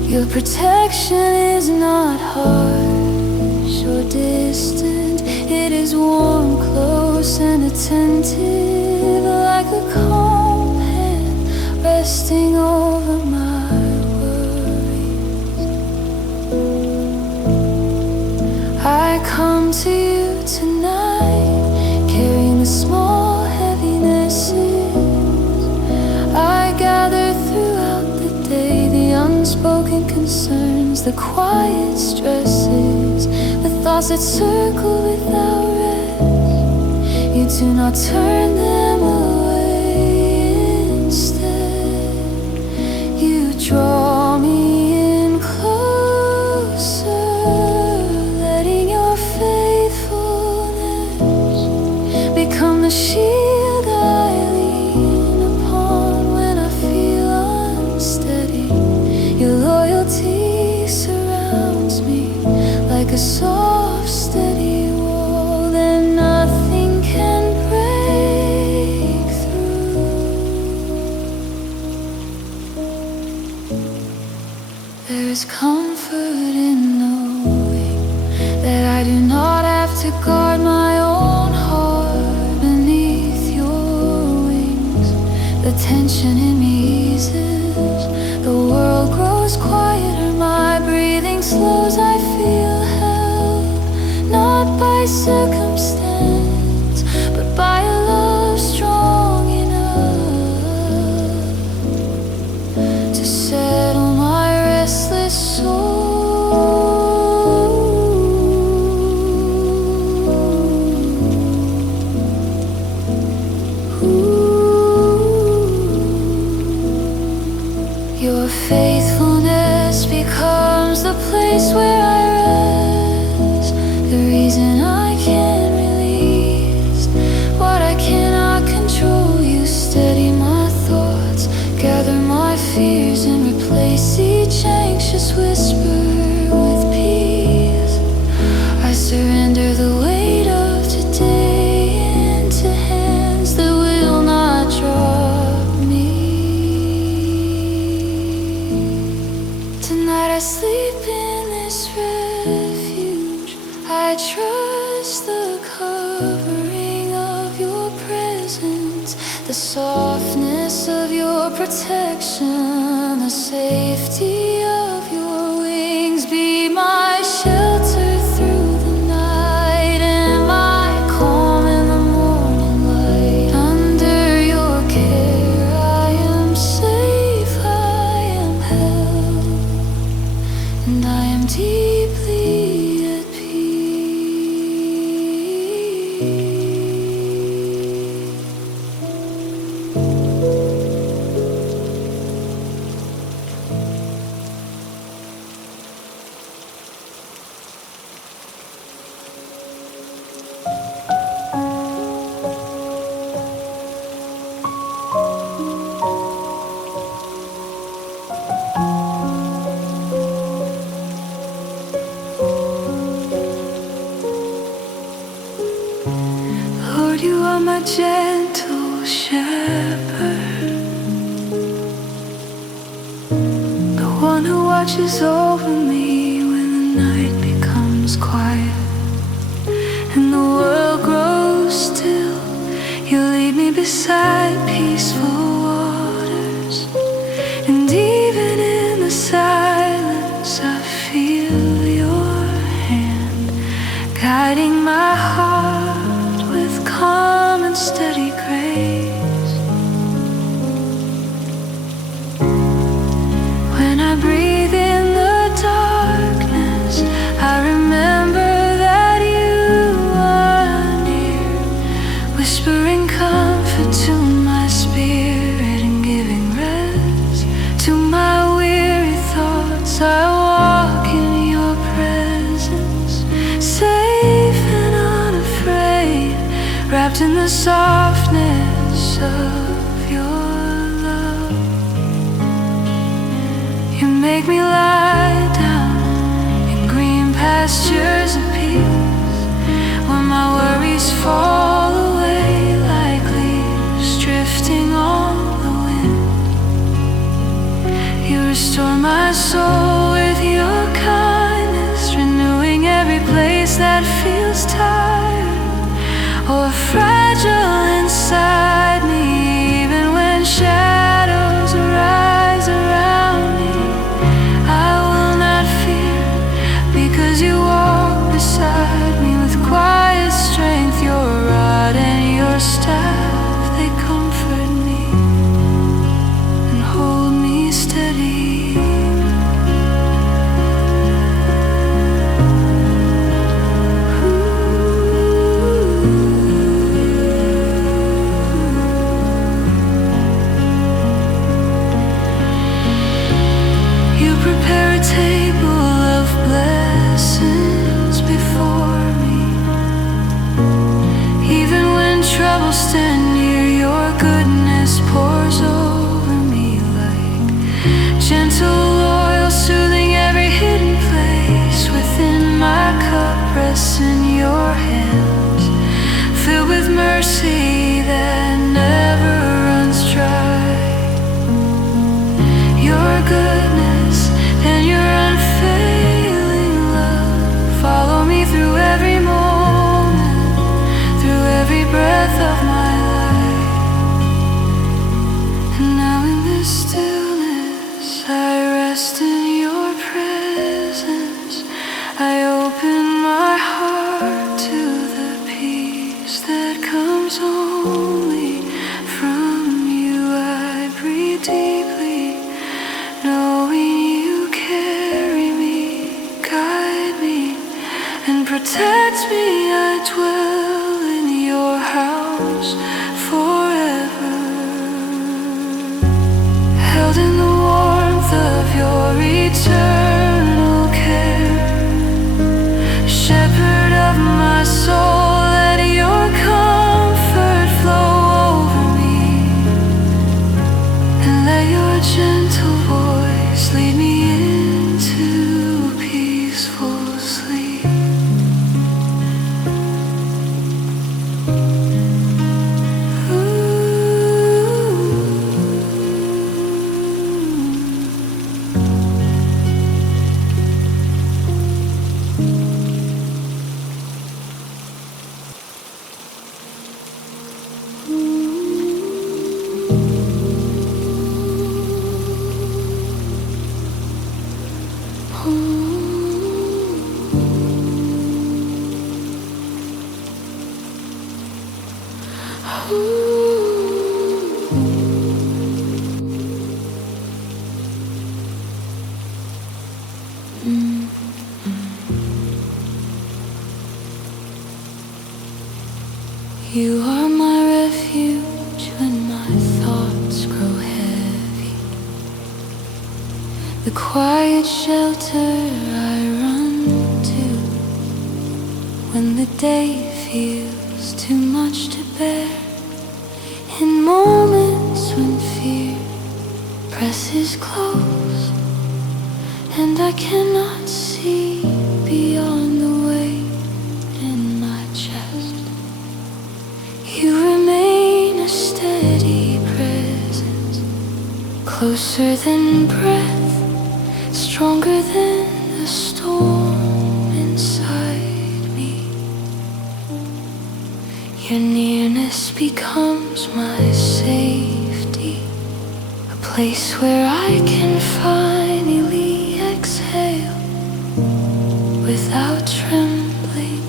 Your protection is not harsh or distant. It is warm, close, and attentive, like a calm hand resting over my worries. I come to you tonight, carrying the small heavinesses I gather throughout the day, the unspoken concerns, the quiet stresses, the thoughts that circle without rest. You do not turn them away, instead you draw me in closer, letting your faithfulness become the shield I lean upon when I feel unsteady. Your loyalty surrounds me like a soft, steady wall that nothing can break through. There is comfort in knowing that I do not have to guard my own heart beneath your wings. The tension in me eases, the world grows quieter, my breathing slows. I feel held, not by circumstance, but by a love strong enough to settle my restless soul. Your faithfulness becomes the place where I rest, the reason I can't release what I cannot control. You steady my thoughts, gather my fears, and replace each anxious whisper with peace. I surrender the weight of today into hands that will not drop me. Tonight I sleep in this refuge. I trust the covering of your presence, the softness of your protection, the safety of your wings. Be my shelter through the night. you are my gentle shepherd, the one who watches over me when the night becomes quiet and the world grows still. You lead me beside peaceful waters, and even in the silence I feel your hand guiding my heart with calm and steady grace. When I breathe in the darkness, I remember that you are near, whispering comfort to my spirit and giving rest to my weary thoughts. I walk in your presence, safe and unafraid, wrapped in the softness of your love. You make me lie down in green pastures of peace, when my worries fall away like leaves drifting on the wind. You restore my soul with your kindness, renewing every place that feels tired or fragile inside me. Even when shadows rise around me, I will not fear, because you walk beside me with quiet strength. Your rod and your staff, they comfort me and hold me steady. You prepare a table of blessings before me. Even when troubles stand near, your goodness pours over me like gentle oil, soothing every hidden place within my cup. Rests in your hands, filled with mercy that never runs dry. Your goodness and your unfailing love follow me through every moment, through every breath of my life. And now in this stillness, I rest in your presence. I open my heart to the peace that comes only from you. I breathe deeply, knowing you carry me, guide me, and protect me. I dwell in your house forever, held in the warmth of your eternal care. Shepherd of my soul, let your comfort flow over me, and let your gentle voice lead me into peaceful sleep. You are my refuge when my thoughts grow heavy, the quiet shelter I run to when the day feels too much to bear. In moments when fear presses close and I cannot see beyond the weight in my chest, Closer than breath, stronger than the storm inside me. Your nearness becomes my safety, a place where I can finally exhale without trembling.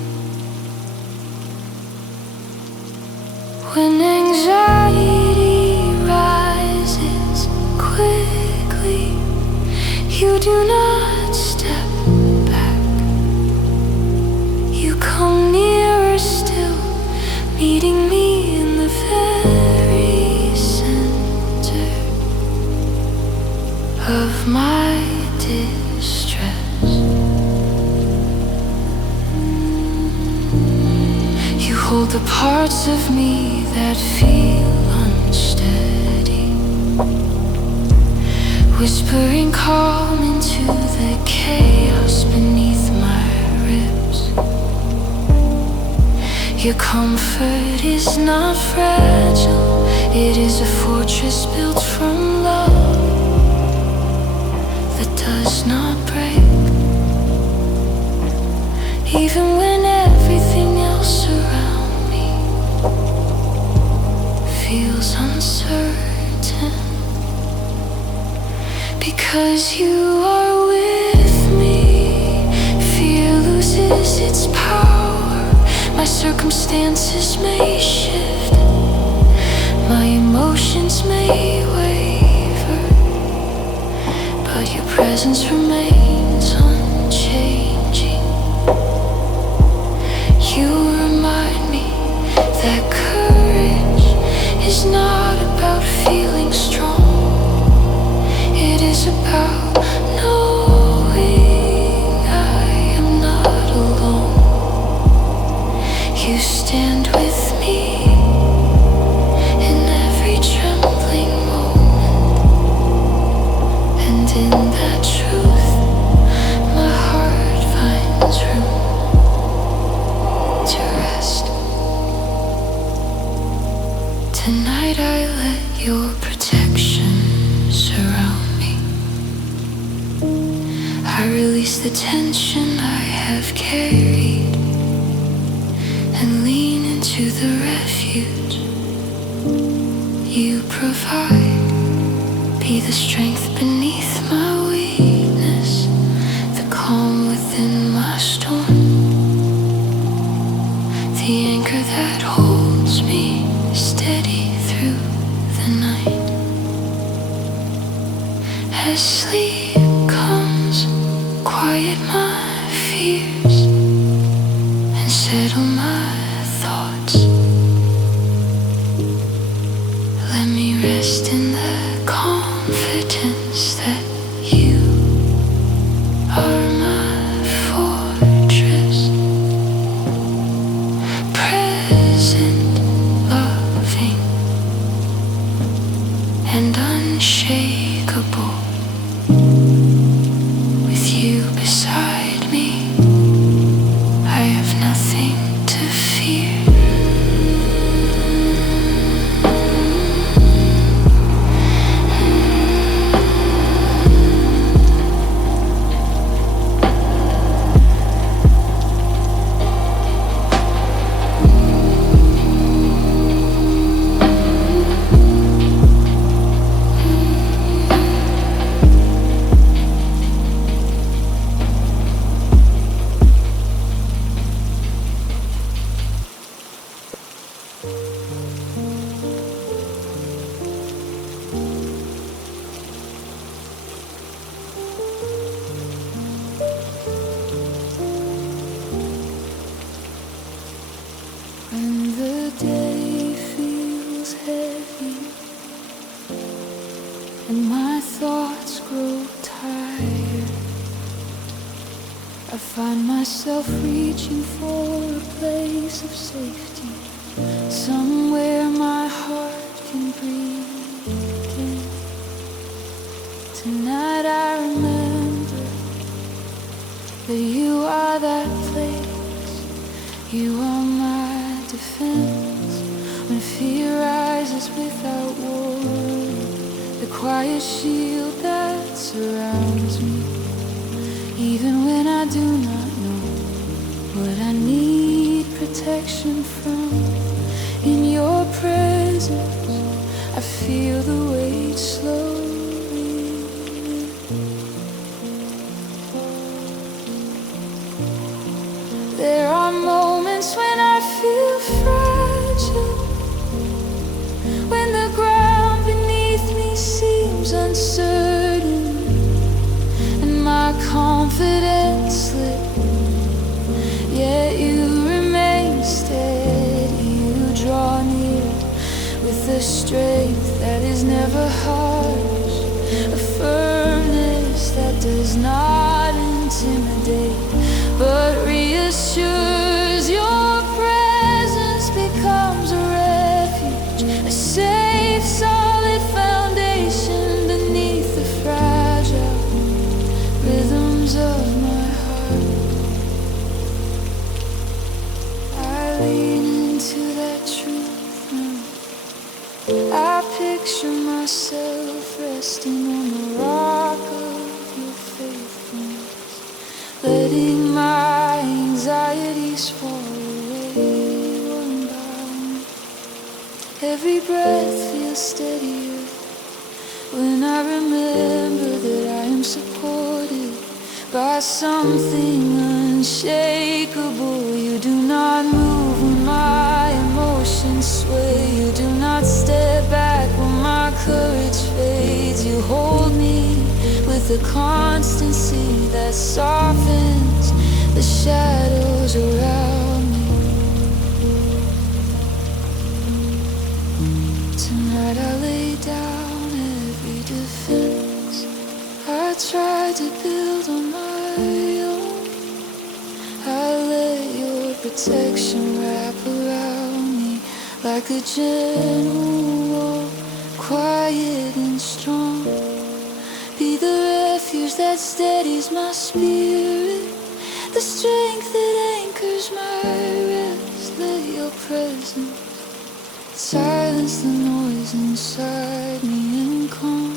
When anxiety rises quickly, you do not step back. You come nearer still, meeting me in the very center of my distress. You hold the parts of me that feel unsteady, whispering calm into the chaos beneath my ribs. Your comfort is not fragile, it is a fortress built from love that does not break. Even when everything else around me feels uncertain, because you are with me, fear loses its power. My circumstances may shift, my emotions may waver, but your presence remains unchanging. You remind me that courage is not about feeling strong. It is about knowing I am not alone. You stand with me in every trembling moment, and in that truth, my heart finds room to rest. Tonight I let your protection surround me. I release the tension I have carried and lean into the refuge you provide. Be the strength beneath my weakness, the calm within my storm, the anchor that holds me steady through the night. As sleep comes, quiet my fears and settle my thoughts. Let me rest in the confidence that you are my fortress, present, loving, and unshakable. With you beside me, I have nothing to fear. When the day feels heavy and my thoughts grow tired, I find myself reaching for a place of safety, somewhere my heart can breathe again. Tonight I remember that you are that place. You are my defense when fear rises without warning. The quiet shield that surrounds me, even when I do not know what I need protection from. In your presence, I feel the weight slowly lift. There are moments when I feel fragile, when the ground beneath me seems uncertain, and my confidence slips. Yet you remain steady, you draw near with a strength that is never harsh, a firmness that does not intimidate, but reassures. Your presence becomes a refuge, a safe, solid foundation beneath the fragile rhythms of my heart. I lean into that truth now. I picture myself resting on the rock of your faithfulness, letting my anxieties fall away one by one. Every breath feels steadier when I remember that I am supported by something unshakable. You do not move when my emotions sway. You do not step back when my courage fades. You hold me with a constancy that softens the shadows around me. Tonight I lay down every defense I tried to build on my own. I let your protection wrap around me like a gentle wall, quiet and strong. Be the refuge that steadies my spirit, the strength that anchors my rest. Let your presence silence the noise inside me and calm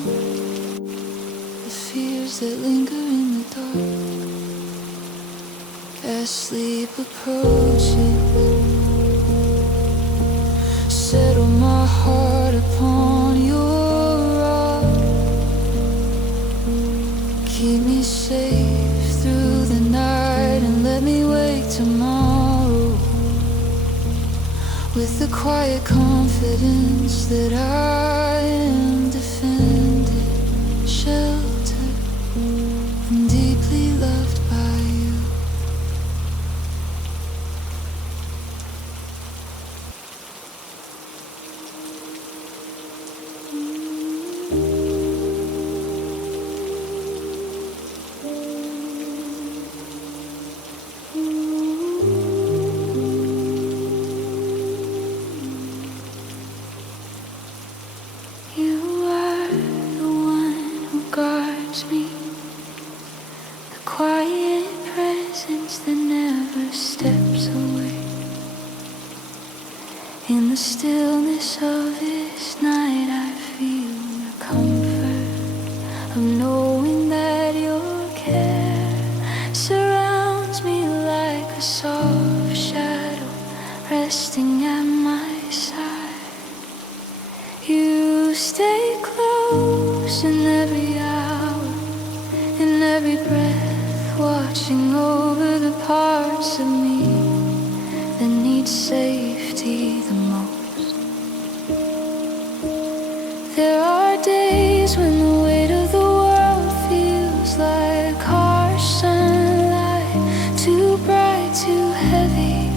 the fears that linger in the dark. As sleep approaches, settle my heart upon your rock. Keep me safe through the night and let me wake tomorrow with the quiet confidence that I am defended, sheltered, and deeply loved by you. You are the one who guards me, the quiet presence that never steps away. In the stillness of this night I feel the comfort of knowing that your care surrounds me like a soft shadow resting at my side. You stay close in every hour, in every breath, watching over the parts of me that need safety the most. There are days when the weight of the world feels like harsh sunlight, too bright, too heavy,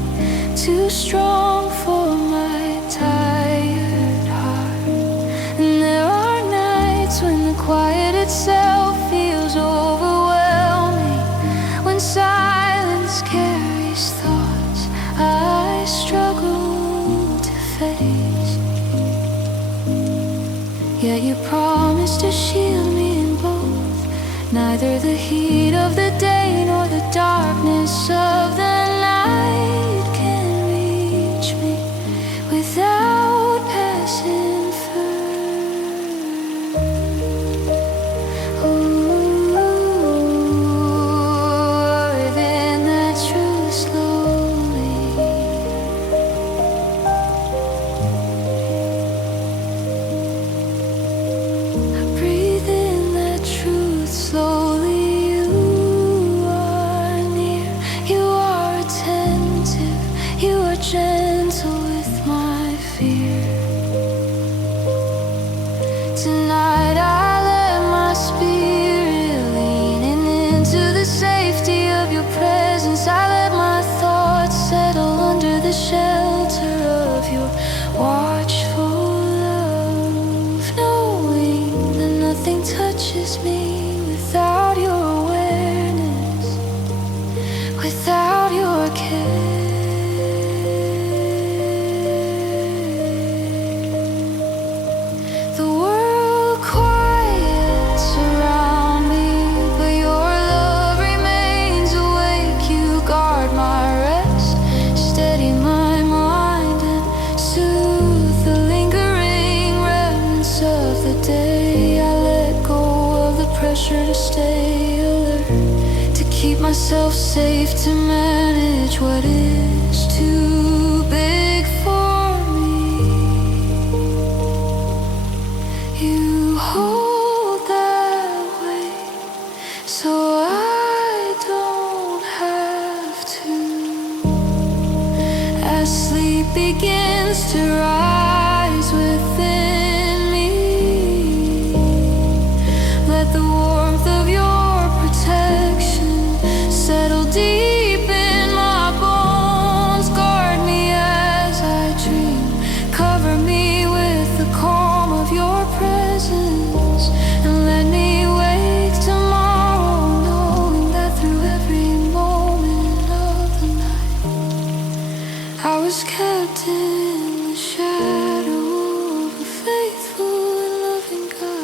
too strong for my tired heart. And there are nights when the quiet itself feels overwhelming, when silence carries thoughts I struggle to face. Yet you promise to shield me in both, neither the heat of the day nor the darkness of the night can reach me without passing through. gentle with my fear. Tonight I let my spirit leaning into the safety of your presence. I let my thoughts settle under the shelter of your watchful love, knowing that nothing touches me without your awareness, without your care. The world quiets around me, but your love remains awake. You guard my rest, steady my mind, and soothe the lingering remnants of the day. I let go of the pressure to stay alert, to keep myself safe, to manage what is too big for me. You hold that weight so I don't have to. As sleep begins to rise within me, let the warmth of your protection settle deep in my bones. Guard me as I dream, cover me with the calm of your presence, and let me wake tomorrow knowing that through every moment of the night I was kept in the shadow of a faithful and loving God.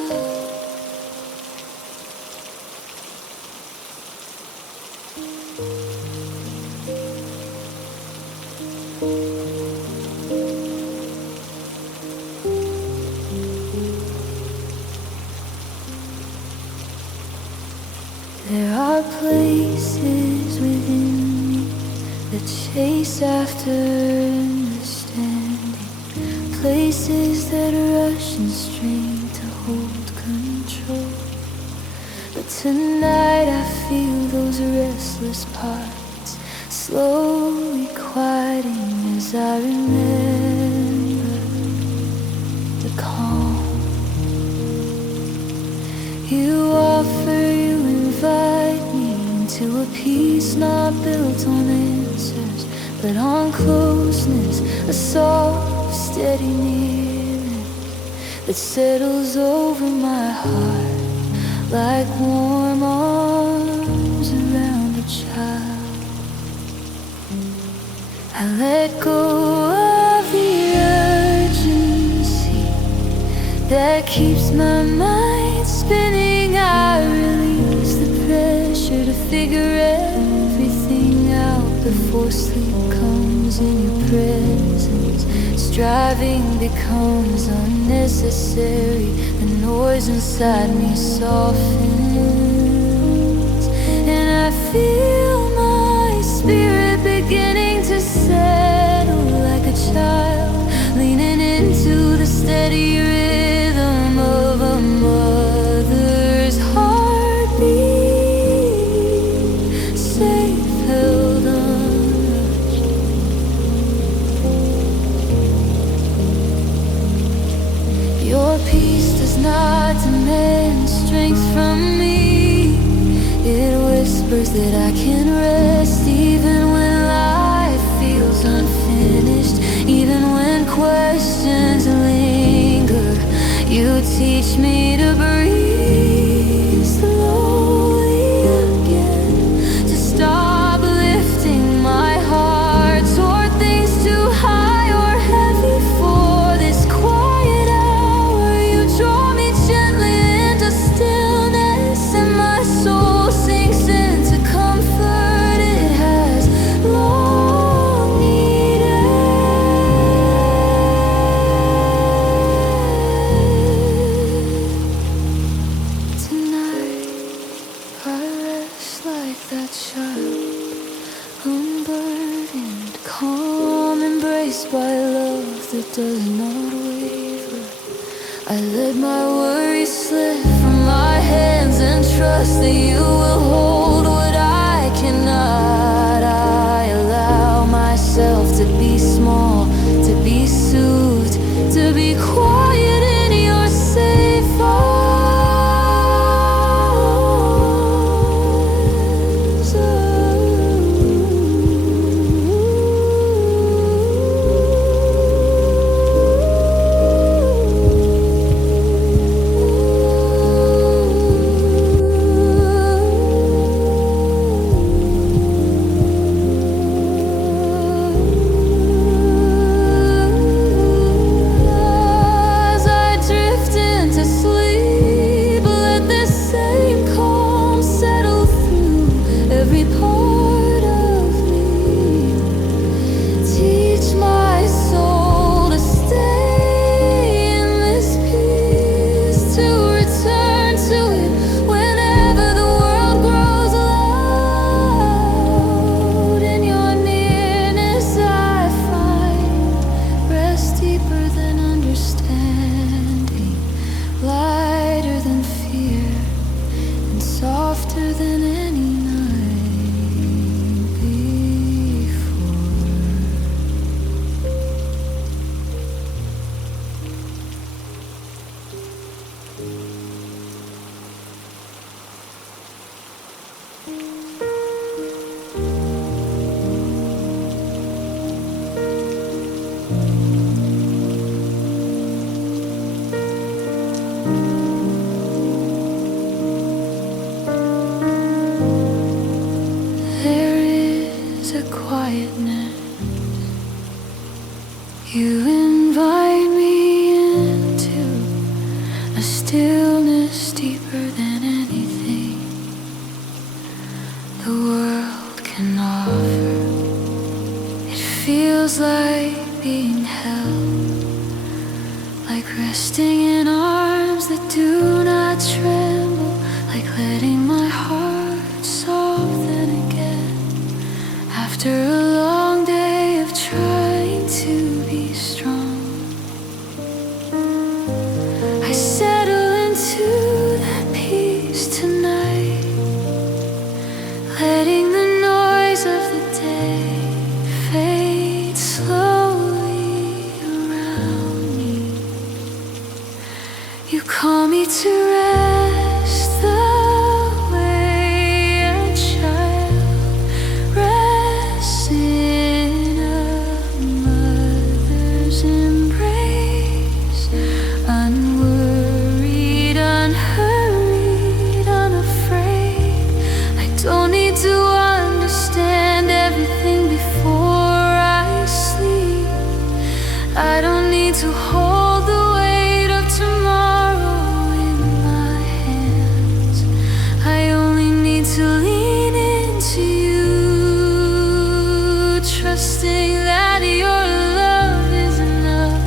There are places within me that chase after understanding, places that rush and strain to hold control. But tonight I feel those restless parts slowly quieting as I remember the calm. You offer, you invite me into a peace not built on answers, but on closeness, a soft, steady nearness that settles over my heart like warm arms around a child. I let go of the urgency that keeps my mind spinning. I release the pressure to figure everything out before sleep comes in your presence. Striving becomes unnecessary, the noise inside me softens, and I feel my spirit beginning to settle like a child, leaning into the steady rhythm of a mother's heartbeat, safe held untouched. Your peace does not demand strength from me. It whispers that I can rest even when life feels unfinished, even when questions linger. You teach me to breathe slowly again, to stop lifting my heart toward things too high or heavy. For this quiet hour, you draw me gently into stillness, and my soul sinks into comfort it has long needed. Tonight I rest like that child, unburdened, calm, embraced by love that does not waver. I let my worries slip from my hands and trust that you will hold what I cannot. I allow myself to be small, You invite me into a stillness deeper than anything the world can offer. It feels like being held, like resting in arms that do not tremble, like letting my heart soften again after a long day of trying to be strong. I settle into that peace tonight, letting the noise of the day fade slowly around me. You call me to rest the way a child rests in a mother's embrace, unworried, unhurried, unafraid. I don't need to understand everything before I sleep. I don't need to hold the weight of tomorrow in my hands. I only need to lean into you, trusting that your love is enough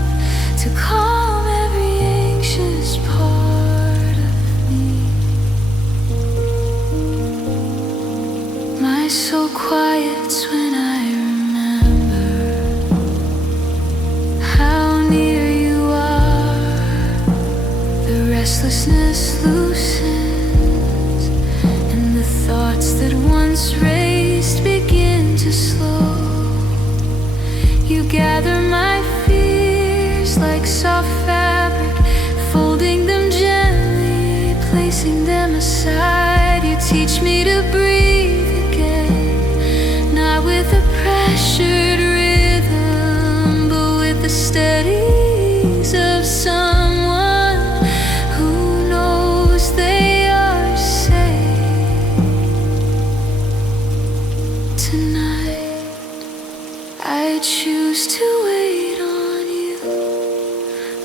to calm every anxious part of me. My soul quiets when I remember how near you are. The restlessness loosens, and the thoughts that once raced begin to slow. You gather my fears like soft fabric, folding them gently, placing them aside. You teach me to breathe again, not with a pressured rhythm, but with the steady ease of someone who knows they are safe. Tonight I choose to wait on you,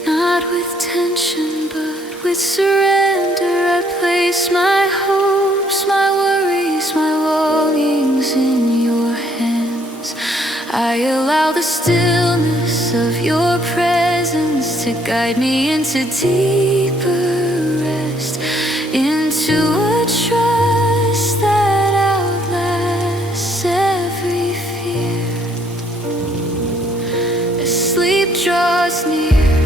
not with tension but with surrender. I place my hopes, my worries, my longings in your hands. I allow the stillness of your presence to guide me into deeper rest, into a trust that outlasts every fear. As sleep draws near,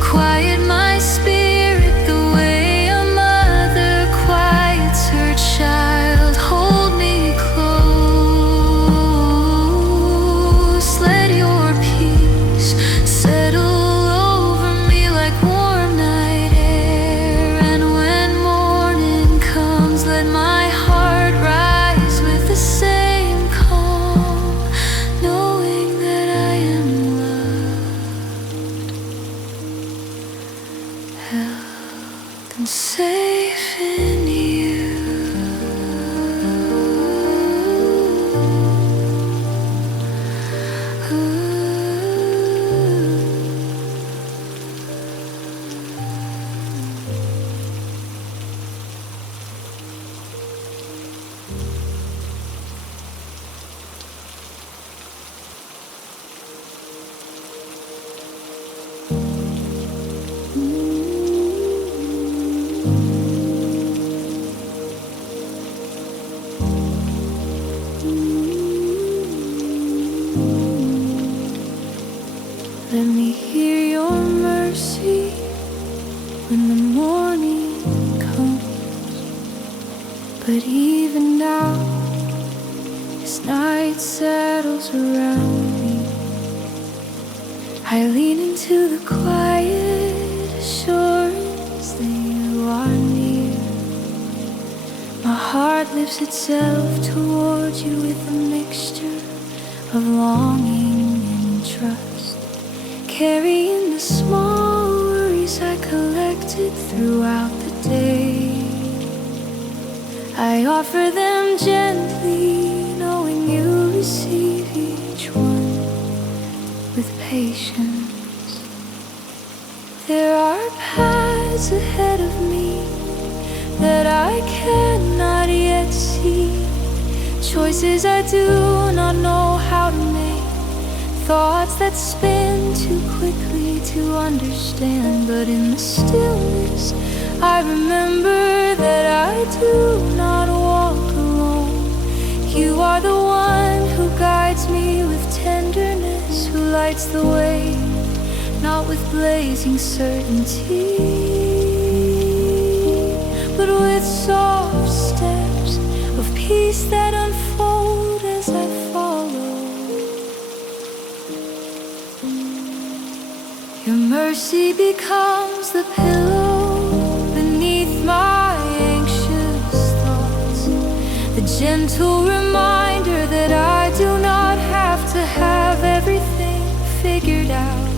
quiet my spirit the way a mother quiets her child. Hold me close, let your peace settle over me like warm night air. And when morning comes, let my heart rise with the same calm, knowing that I am loved, held and safe in you. Let me hear your mercy when the morning comes. But even now, as night settles around me, I lean into the quiet assurance that you are near. My heart lifts itself towards you with a mixture of longing and trust, carrying the small worries I collected throughout the day. I offer them gently, knowing you receive each one. with patience. There are paths ahead of me that I cannot yet see, choices I do not know how to make, thoughts that spin too quickly to understand. But in the stillness I remember that I do not walk alone. You are the one who guides me with tenderness, who lights the way, not with blazing certainty, but with soft steps of peace that unfold as I follow. Your mercy becomes the pillow beneath my anxious thoughts, the gentle reminder that I do not have to have everything figured out.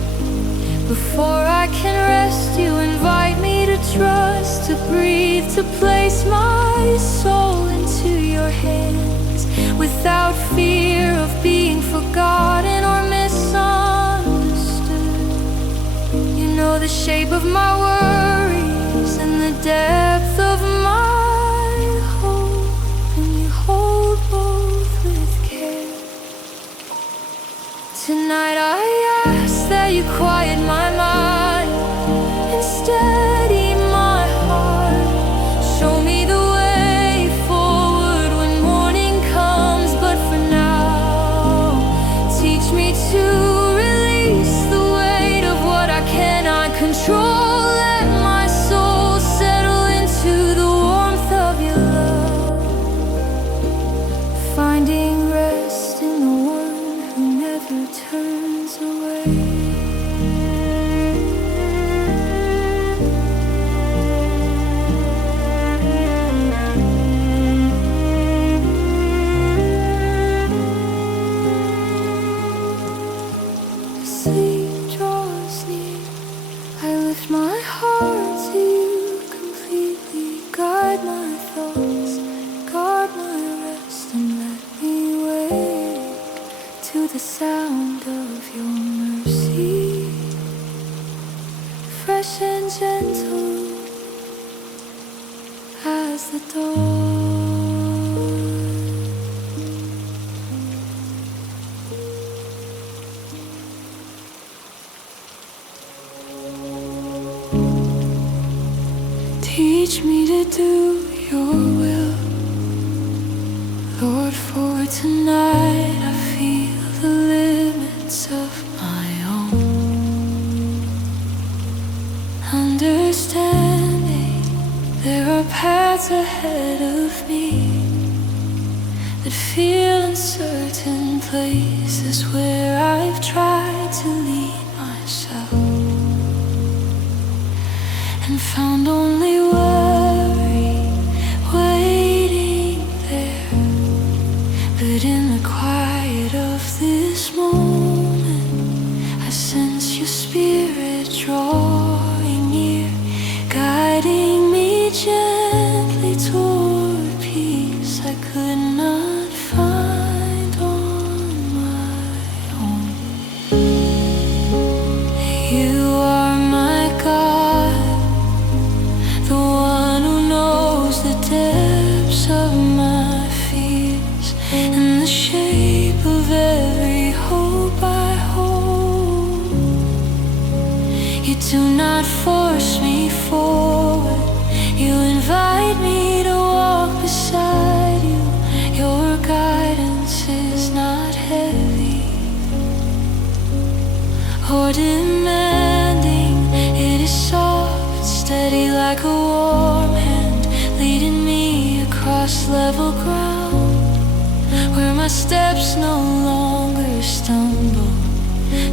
Before I can rest, you invite me to trust, to breathe, to place my soul into your hands, without fear of being forgotten or misunderstood. You know the shape of my worries and the depth of my hope, and you hold both with care. Tonight I ask that you quiet my mind and steady my heart. Show me the way forward when morning comes, but for now, teach me to release the weight of what I cannot control. Let my soul settle into the warmth of your love, finding rest in the one who never turns away. Sleep draws near, I lift my heart to you completely. Guide my thoughts, guard my rest, and let me wake to the sound of your mercy, fresh and gentle as the dawn. Teach me to do your will, Lord, for tonight I feel the limits of my own understanding. There are paths ahead of me that feel uncertain, places where I've tried to lead myself and found only worry waiting there. But in the quiet of this moment, I sense your spirit drawing near, guiding me gently toward peace I could not find on my own. You are my God, the one who knows the depths of my fears and the shape of every hope I hold. You do not force me forward, you invite me to walk beside you. Your guidance is not heavy or demanding, it is soft, steady like a warm hand, leading me across level ground, where my steps no longer stumble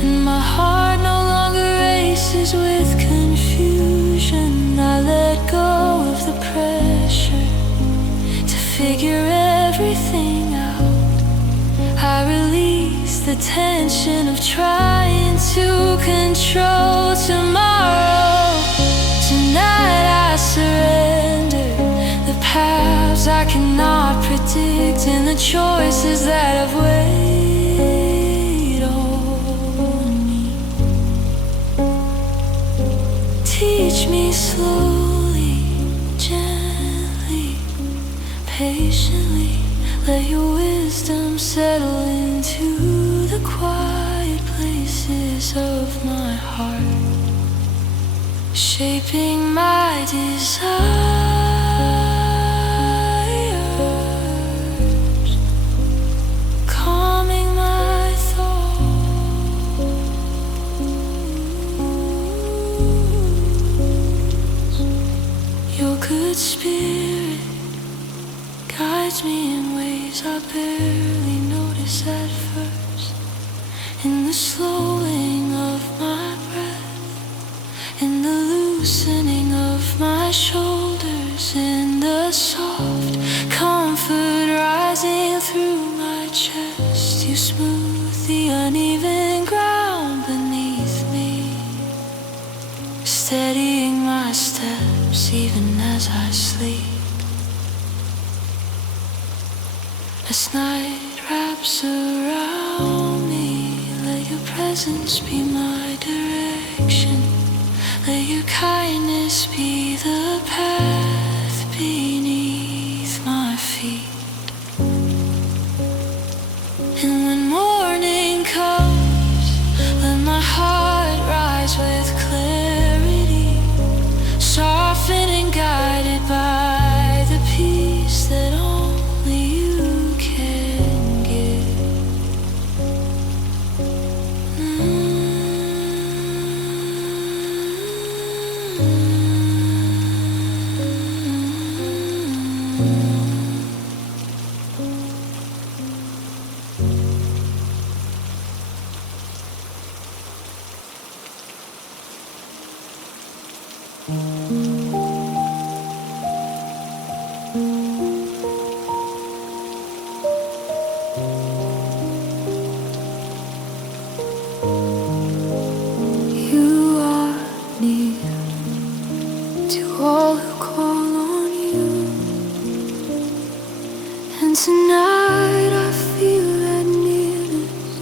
and my heart no longer races with confusion. I let go of the pressure to figure everything out. I release the tension of trying to control tomorrow. Tonight I surrender the paths I cannot predict and the choices that I've weighed on me slowly, gently, patiently. Let your wisdom settle into the quiet places of my heart, shaping my desires, calming my thoughts. Your good spirit guides me in ways I barely notice at first, in the slowing of my breath, in the loosening of my shoulders, in the soft comfort rising through my chest. You smooth the uneven ground beneath me, steadying my steps even as I sleep. As night wraps around me, let your presence be my direction. Let your kindness be the path beneath my feet. And when morning comes, let my heart rise with clarity, softened and guided by the peace that only you can give. You are near to all who call on you, and tonight I feel that nearness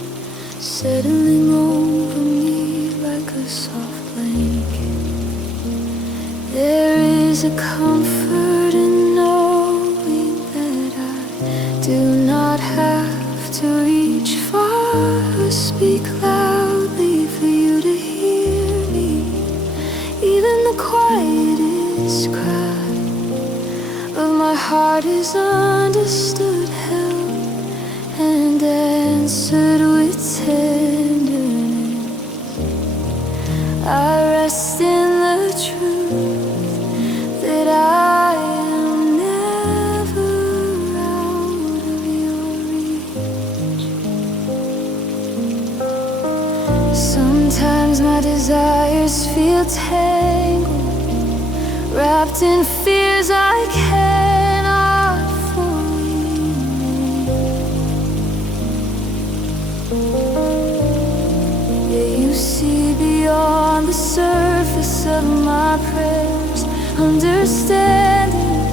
settling over me like a soft blanket. There is a comfort in knowing that I do not have to reach far or speak loudly for you to hear me. Even the quietest cry of my heart is understood, held, and answered with tenderness. I rest in the truth that I am never out of your reach. Sometimes my desires feel tangled, wrapped in fears I cannot fully name. Yeah, you see beyond the surface of my prayers, understanding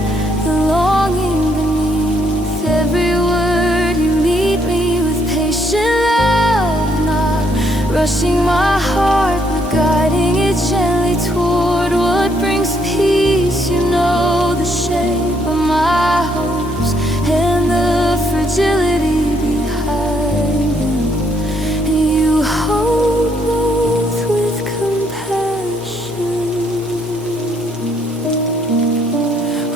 the longing beneath every word. You meet me with patient love, not rushing my heart, but guiding it gently toward what brings peace. You know the shape of my hopes and the fragility behind them, and you hold both with compassion.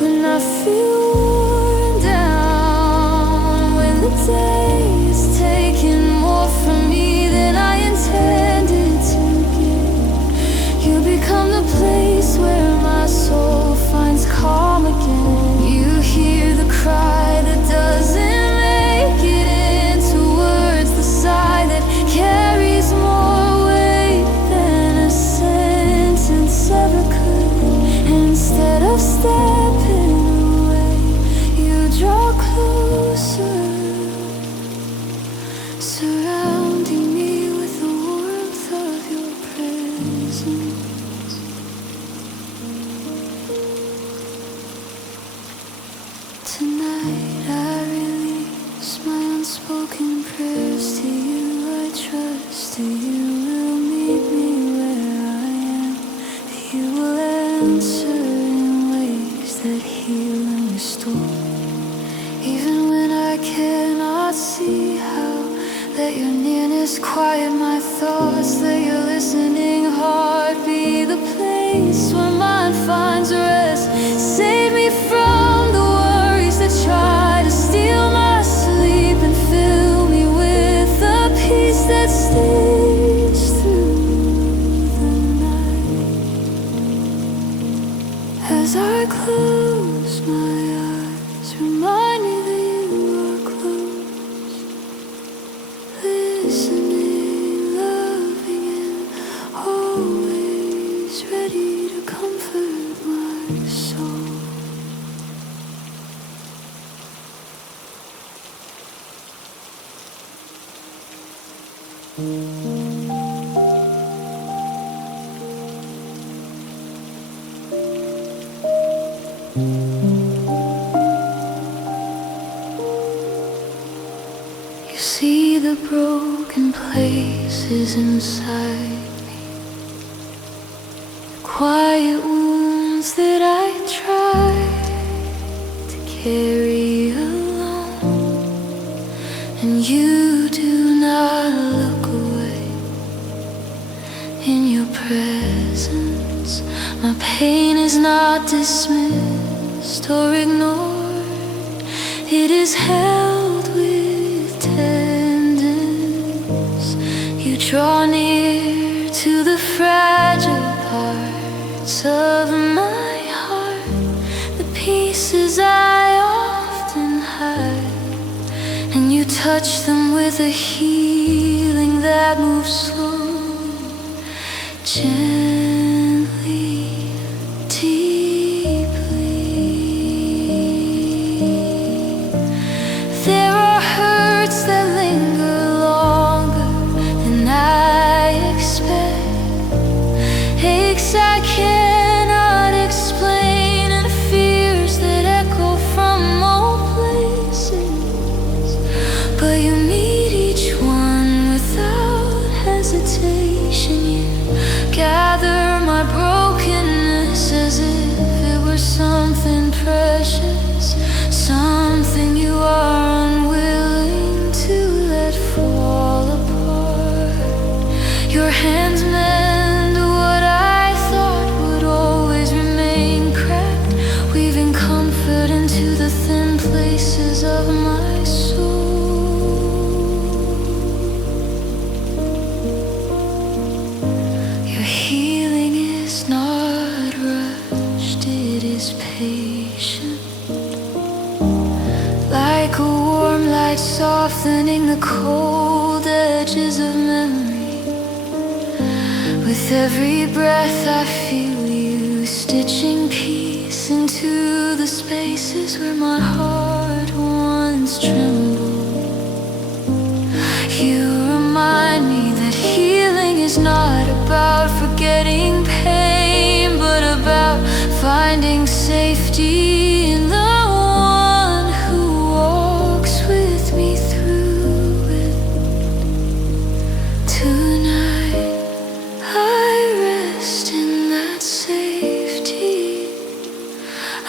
When I feel worn down, when the day is taking more from me than I intended to give, you become the place where my soul finds calm again. You hear the cry that doesn't make it into words, the sigh that carries more weight than a sentence ever could. Instead of stepping away, you draw closer, surrounding me with the warmth of your presence. Tonight I release my unspoken prayers to you. I trust that you will meet me where I am, that you will answer in ways that heal and restore. Even when I cannot see how, let your nearness quiet my thoughts. Let your listening heart be the place where mine finds rest. Save me from the worries that try to steal my sleep, and fill me with the peace that stays through the night. As I close my eyes, remind me that you are close, listening, loving, and always ready to comfort my soul. You see the broken places inside me, the quiet wounds that I try to carry alone, and you do not look away. In your presence, my pain is not dismissed or ignored. It is held with tenderness. You draw near to the fragile parts of my heart, the pieces I often hide, and you touch them with a healing that moves slowly, gently, deeply. There are hurts that linger longer than I expect, aches I cannot explain, and fears that echo from old places. But you meet each one without hesitation. You gather my brokenness as if it were something precious, something you are unwilling to let fall apart. Your hands mend what I thought would always remain cracked, weaving comfort into the thin places of my soul. Your healing is not rushed, it is patient, like a warm light softening the cold edges of memory. With every breath I feel you stitching peace into the spaces where my heart once trembled. You remind me that healing is not about forgetting pain, but about finding safety in the one who walks with me through it. Tonight I rest in that safety.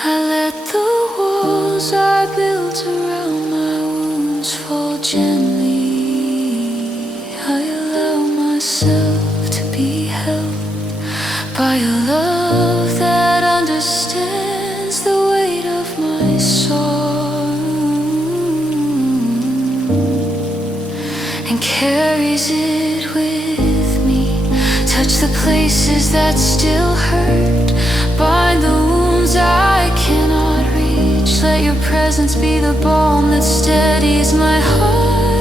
I let the walls I built around my wounds fall gently. I allow myself to be held by a love that understands the weight of my sorrow and carries it with me. Touch the places that still hurt, bind the wounds I cannot reach. Let your presence be the balm that steadies my heart.